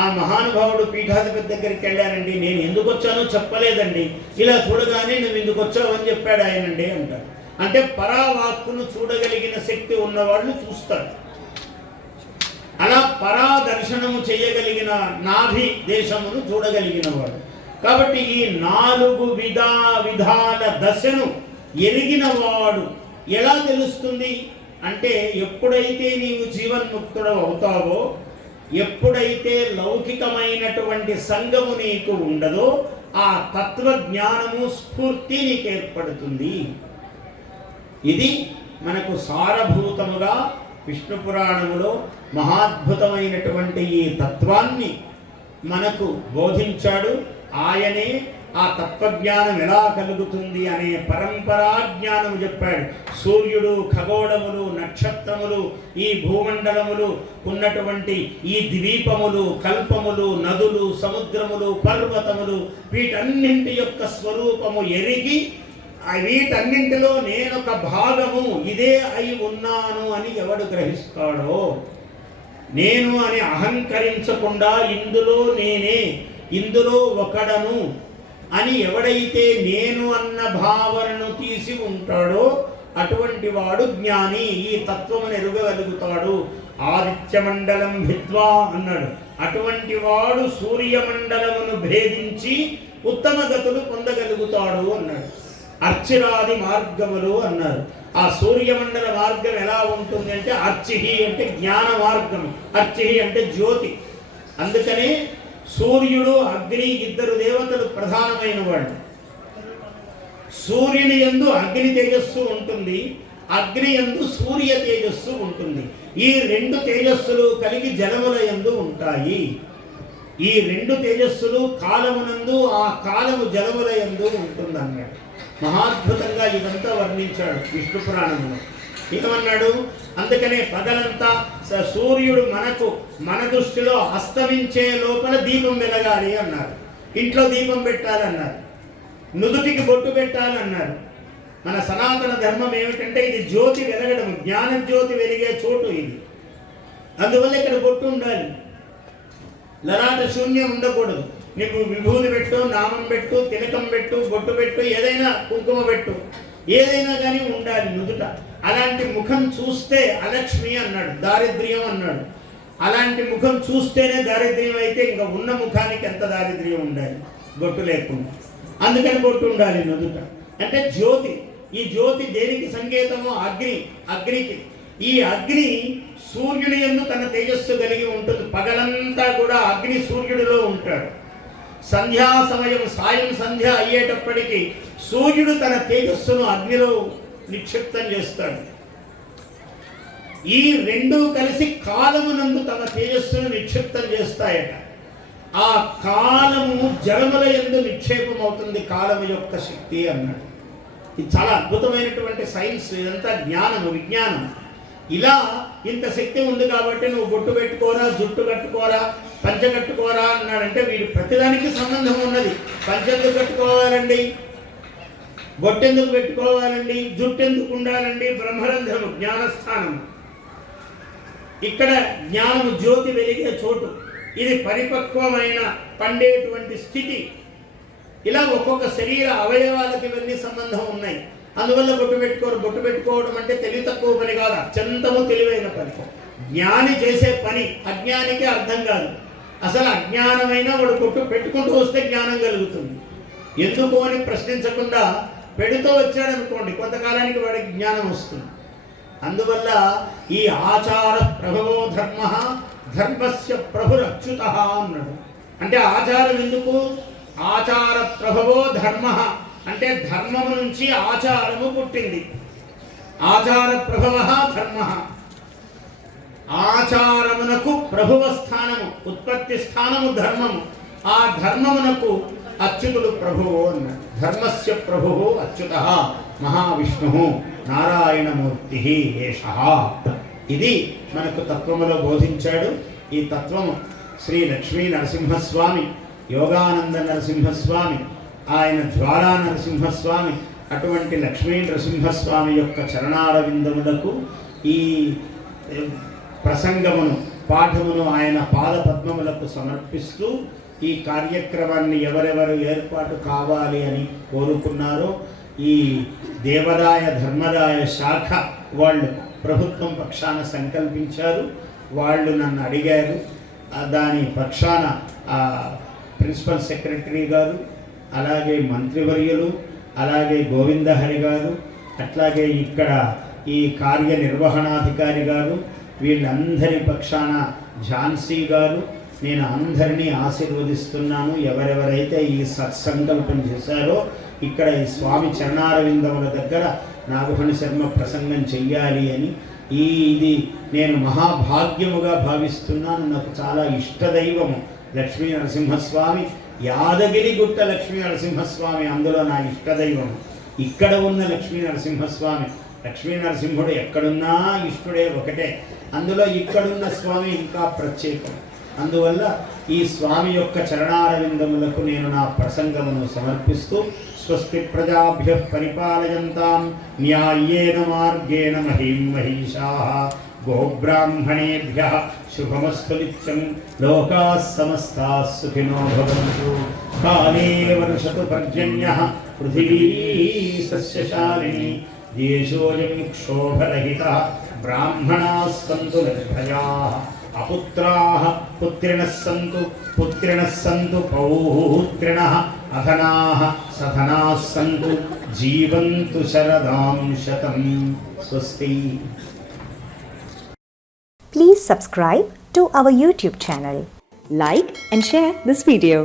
ఆ మహానుభావుడు పీఠాధిపతి దగ్గరికి వెళ్ళానండి, నేను ఎందుకు వచ్చానో చెప్పలేదండి, ఇలా చూడగానే నువ్వు ఎందుకు వచ్చావు అని చెప్పాడు ఆయనండి అంటారు. అంటే పరావాక్కును చూడగలిగిన శక్తి ఉన్నవాళ్ళు చూస్తారు. అలా పరాదర్శనము చేయగలిగిన, నాభి దేశమును చూడగలిగిన వాడు. కాబట్టి ఈ 4 విధాల దశను ఎరిగిన వాడు ఎలా తెలుస్తుంది అంటే, ఎప్పుడైతే నీవు జీవన్ముక్తుడు అవుతావో, ఎప్పుడైతే లౌకికమైనటువంటి సంగము నీకు ఉండదో, ఆ తత్వజ్ఞానము స్ఫూర్తి నీకు ఏర్పడుతుంది. ఇది మనకు సారభూతముగా విష్ణు పురాణములో మహాద్భుతమైనటువంటి ఈ తత్వాన్ని మనకు బోధించాడు. ఆయనే ఆ తత్వజ్ఞానం ఎలా కలుగుతుంది అనే పరంపరా జ్ఞానము చెప్పాడు. సూర్యుడు, ఖగోళములు, నక్షత్రములు, ఈ భూమండలములు ఉన్నటువంటి ఈ ద్వీపములు, కల్పములు, నదులు, సముద్రములు, పర్వతములు, వీటన్నింటి యొక్క స్వరూపము ఎరిగి వీటన్నింటిలో నేనొక భాగము, ఇదే అయి ఉన్నాను అని ఎవడు గ్రహిస్తాడో, నేను అని అహంకరించకుండా ఇందులో నేనే, ఇందులో ఒకడను అని ఎవడైతే నేను అన్న భావనను తీసి ఉంటాడో అటువంటి వాడు జ్ఞాని. ఈ తత్వమును ఎరుగగలుగుతాడు. ఆదిత్యమండలం భిద్వా అన్నాడు. అటువంటి వాడు సూర్యమండలమును భేదించి ఉత్తమ గతులు పొందగలుగుతాడు అన్నాడు. అర్చిరాది మార్గములు అన్నారు. ఆ సూర్యమండల మార్గం ఎలా ఉంటుంది అంటే, అర్చిహి అంటే జ్ఞాన మార్గం, అర్చిహి అంటే జ్యోతి. అందుకనే సూర్యుడు, అగ్ని, 2 దేవతలు ప్రధానమైన వాళ్ళు. సూర్యుని యందు అగ్ని తేజస్సు ఉంటుంది, అగ్ని యందు సూర్య తేజస్సు ఉంటుంది. ఈ 2 తేజస్సులు కలిగి జలముల యందు ఉంటాయి. ఈ 2 తేజస్సులు కాలమునందు, ఆ కాలము జలముల యందు ఉంటుందన్నాడు. మహాద్భుతంగా ఇదంతా వర్ణించాడు విష్ణు పురాణంలో. ఏమన్నాడు? అందుకనే పగలంతా సూర్యుడు మన దృష్టిలో అస్తమించే లోపల దీపం వెలగాలి అన్నారు. ఇంట్లో దీపం పెట్టాలన్నారు. నుదుటికి బొట్టు పెట్టాలన్నారు. మన సనాతన ధర్మం ఏమిటంటే, ఇది జ్యోతి వెలగడం, జ్ఞాన జ్యోతి వెలిగే చోటు ఇది. అందువల్ల ఇక్కడ బొట్టు ఉండాలి, లలాట శూన్యం ఉండకూడదు. నీకు విభూతి పెట్టు, నామం పెట్టు, తిలకం పెట్టు, బొట్టు పెట్టు, ఏదైనా కుంకుమ పెట్టు, ఏదైనా కానీ ఉండాలి నుదుట. అలాంటి ముఖం చూస్తే అలక్ష్మి అన్నాడు, దారిద్ర్యం అన్నాడు. అలాంటి ముఖం చూస్తేనే దారిద్ర్యం అయితే ఇంకా ఉన్న ముఖానికి ఎంత దారిద్ర్యం ఉండాలి బొట్టు లేకుండా. అందుకని బొట్టు ఉండాలి నుదుట. అంటే జ్యోతి. ఈ జ్యోతి దేనికి సంకేతమో? అగ్నికి. ఈ అగ్ని సూర్యుని యందు తన తేజస్సు కలిగి ఉంటుంది. పగలంతా కూడా అగ్ని సూర్యుడిలో ఉంటాడు. సంధ్యా సమయం, సాయం సంధ్య అయ్యేటప్పటికీ సూర్యుడు తన తేజస్సును అగ్నిలో నిక్షిప్తం చేస్తాడు. ఈ 2 కలిసి కాలమునందు తన తేజస్సును నిక్షిప్తం చేస్తాయట. ఆ కాలము జలముల యందు నిక్షేపం అవుతుంది, కాలము యొక్క శక్తి అన్నాడు. ఇది చాలా అద్భుతమైనటువంటి సైన్స్. ఇదంతా జ్ఞానము, విజ్ఞానం. ఇలా ఇంత శక్తి ఉంది కాబట్టి నువ్వు బొట్టు పెట్టుకోరా, జుట్టు కట్టుకోరా, పంచ కట్టుకోరా అన్నాడంటే వీడు ప్రతిదానికి సంబంధం ఉన్నది. పంచెందుకు కట్టుకోవాలండి, బొట్టెందుకు పెట్టుకోవాలండి, జుట్టు ఎందుకు ఉండాలండి? బ్రహ్మరంధ్రము, జ్ఞానస్థానం. ఇక్కడ జ్ఞానము జ్యోతి వెలిగే చోటు. ఇది పరిపక్వమైన పండేటువంటి స్థితి. ఇలా ఒక్కొక్క శరీర అవయవాలకి ఇవన్నీ సంబంధం ఉన్నాయి. అందువల్ల బొట్టు పెట్టుకోరు. బొట్టు పెట్టుకోవడం అంటే తెలివి తక్కువ పని కాదు, అత్యంతము తెలివైన పని. జ్ఞాని చేసే పని అజ్ఞానికి అర్థం కాదు. అసలు అజ్ఞానమైన వాడు బొట్టు పెట్టుకుంటూ వస్తే జ్ఞానం కలుగుతుంది. ఎందుకు అని ప్రశ్నించకుండా పెడుతూ వచ్చాడనుకోండి, కొంతకాలానికి వాడికి జ్ఞానం వస్తుంది. అందువల్ల ఈ ఆచార ప్రభవో ధర్మ, ధర్మస్య ప్రభురచ్యుత అన్నాడు. అంటే ఆచారం ఎందుకు? ఆచార ప్రభవో ధర్మ అంటే ధర్మము నుంచి ఆచారము పుట్టింది. ఆచార ప్రభవ ధర్మ. ఆచారమునకు ప్రభువ స్థానము, ఉత్పత్తి స్థానము ధర్మము. ఆ ధర్మమునకు అచ్యుతుడు ప్రభువు అన్నాడు. ధర్మస్య ప్రభువు అచ్యుత మహావిష్ణు నారాయణమూర్తి ఏషః. ఇది మనకు తత్వములో బోధించాడు. ఈ తత్వము శ్రీ లక్ష్మీ నరసింహస్వామి, యోగానంద నరసింహస్వామి, ఆయన జ్వాలా నరసింహస్వామి, అటువంటి లక్ష్మీ నరసింహస్వామి యొక్క చరణారవిందములకు ఈ ప్రసంగమును, పాఠమును ఆయన పాద పద్మములకు సమర్పిస్తూ ఈ కార్యక్రమాన్ని ఎవరెవరు ఏర్పాటు కావాలి అని కోరుకున్నారో ఈ దేవదాయ ధర్మదాయ శాఖ వాళ్ళు ప్రభుత్వం పక్షాన సంకల్పించారు. వాళ్ళు నన్ను అడిగారు. దాని పక్షాన ప్రిన్సిపల్ సెక్రటరీ గారు, అలాగే మంత్రివర్యులు, అలాగే గోవిందహరి గారు, అట్లాగే ఇక్కడ ఈ కార్యనిర్వహణాధికారి గారు, వీళ్ళందరి పక్షాన ఝాన్సీ గారు, నేను అందరినీ ఆశీర్వదిస్తున్నాను. ఎవరెవరైతే ఈ సత్సంకల్పం చేశారో ఇక్కడ ఈ స్వామి చరణారవిందముల దగ్గర నాగఫణి శర్మ ప్రసంగం చెయ్యాలి అని ఇది నేను మహాభాగ్యముగా భావిస్తున్నాను. నాకు చాలా ఇష్టదైవము లక్ష్మీ నరసింహస్వామి, యాదగిరిగుట్ట లక్ష్మీ నరసింహస్వామి అందులో నా ఇష్టదైవము. ఇక్కడ ఉన్న లక్ష్మీ నరసింహస్వామి, లక్ష్మీ నరసింహుడు ఎక్కడున్నా ఇష్టుడే ఒకటే, అందులో ఇక్కడున్న స్వామి ఇంకా ప్రత్యేకం. అందువల్ల ఈ స్వామి యొక్క చరణారవిందములకు నేను నా ప్రసంగమును సమర్పిస్తూ స్వస్తి ప్రజాభ్య పరిపాలయంతాం న్యాయేన మార్గేణ మహీం మహిషాః గోబ్రాహ్మణేభ్యః శుభమస్తు నిత్యం లోకాః సమస్తాః సుఖినో భవంతు కాలే వర్షతు పర్జన్యః పృథివీ సస్యశాలినీ దేశోऽयं క్షోభరహితः బ్రాహ్మణాः సంతు నిర్భయాः అపుత్రాः పుత్రిణः సంతు పౌత్రిణः అధనాः సధనాः సంతు జీవంతు శరదాం శతం. స్వస్తి. Please subscribe to our YouTube channel. Like and share this video.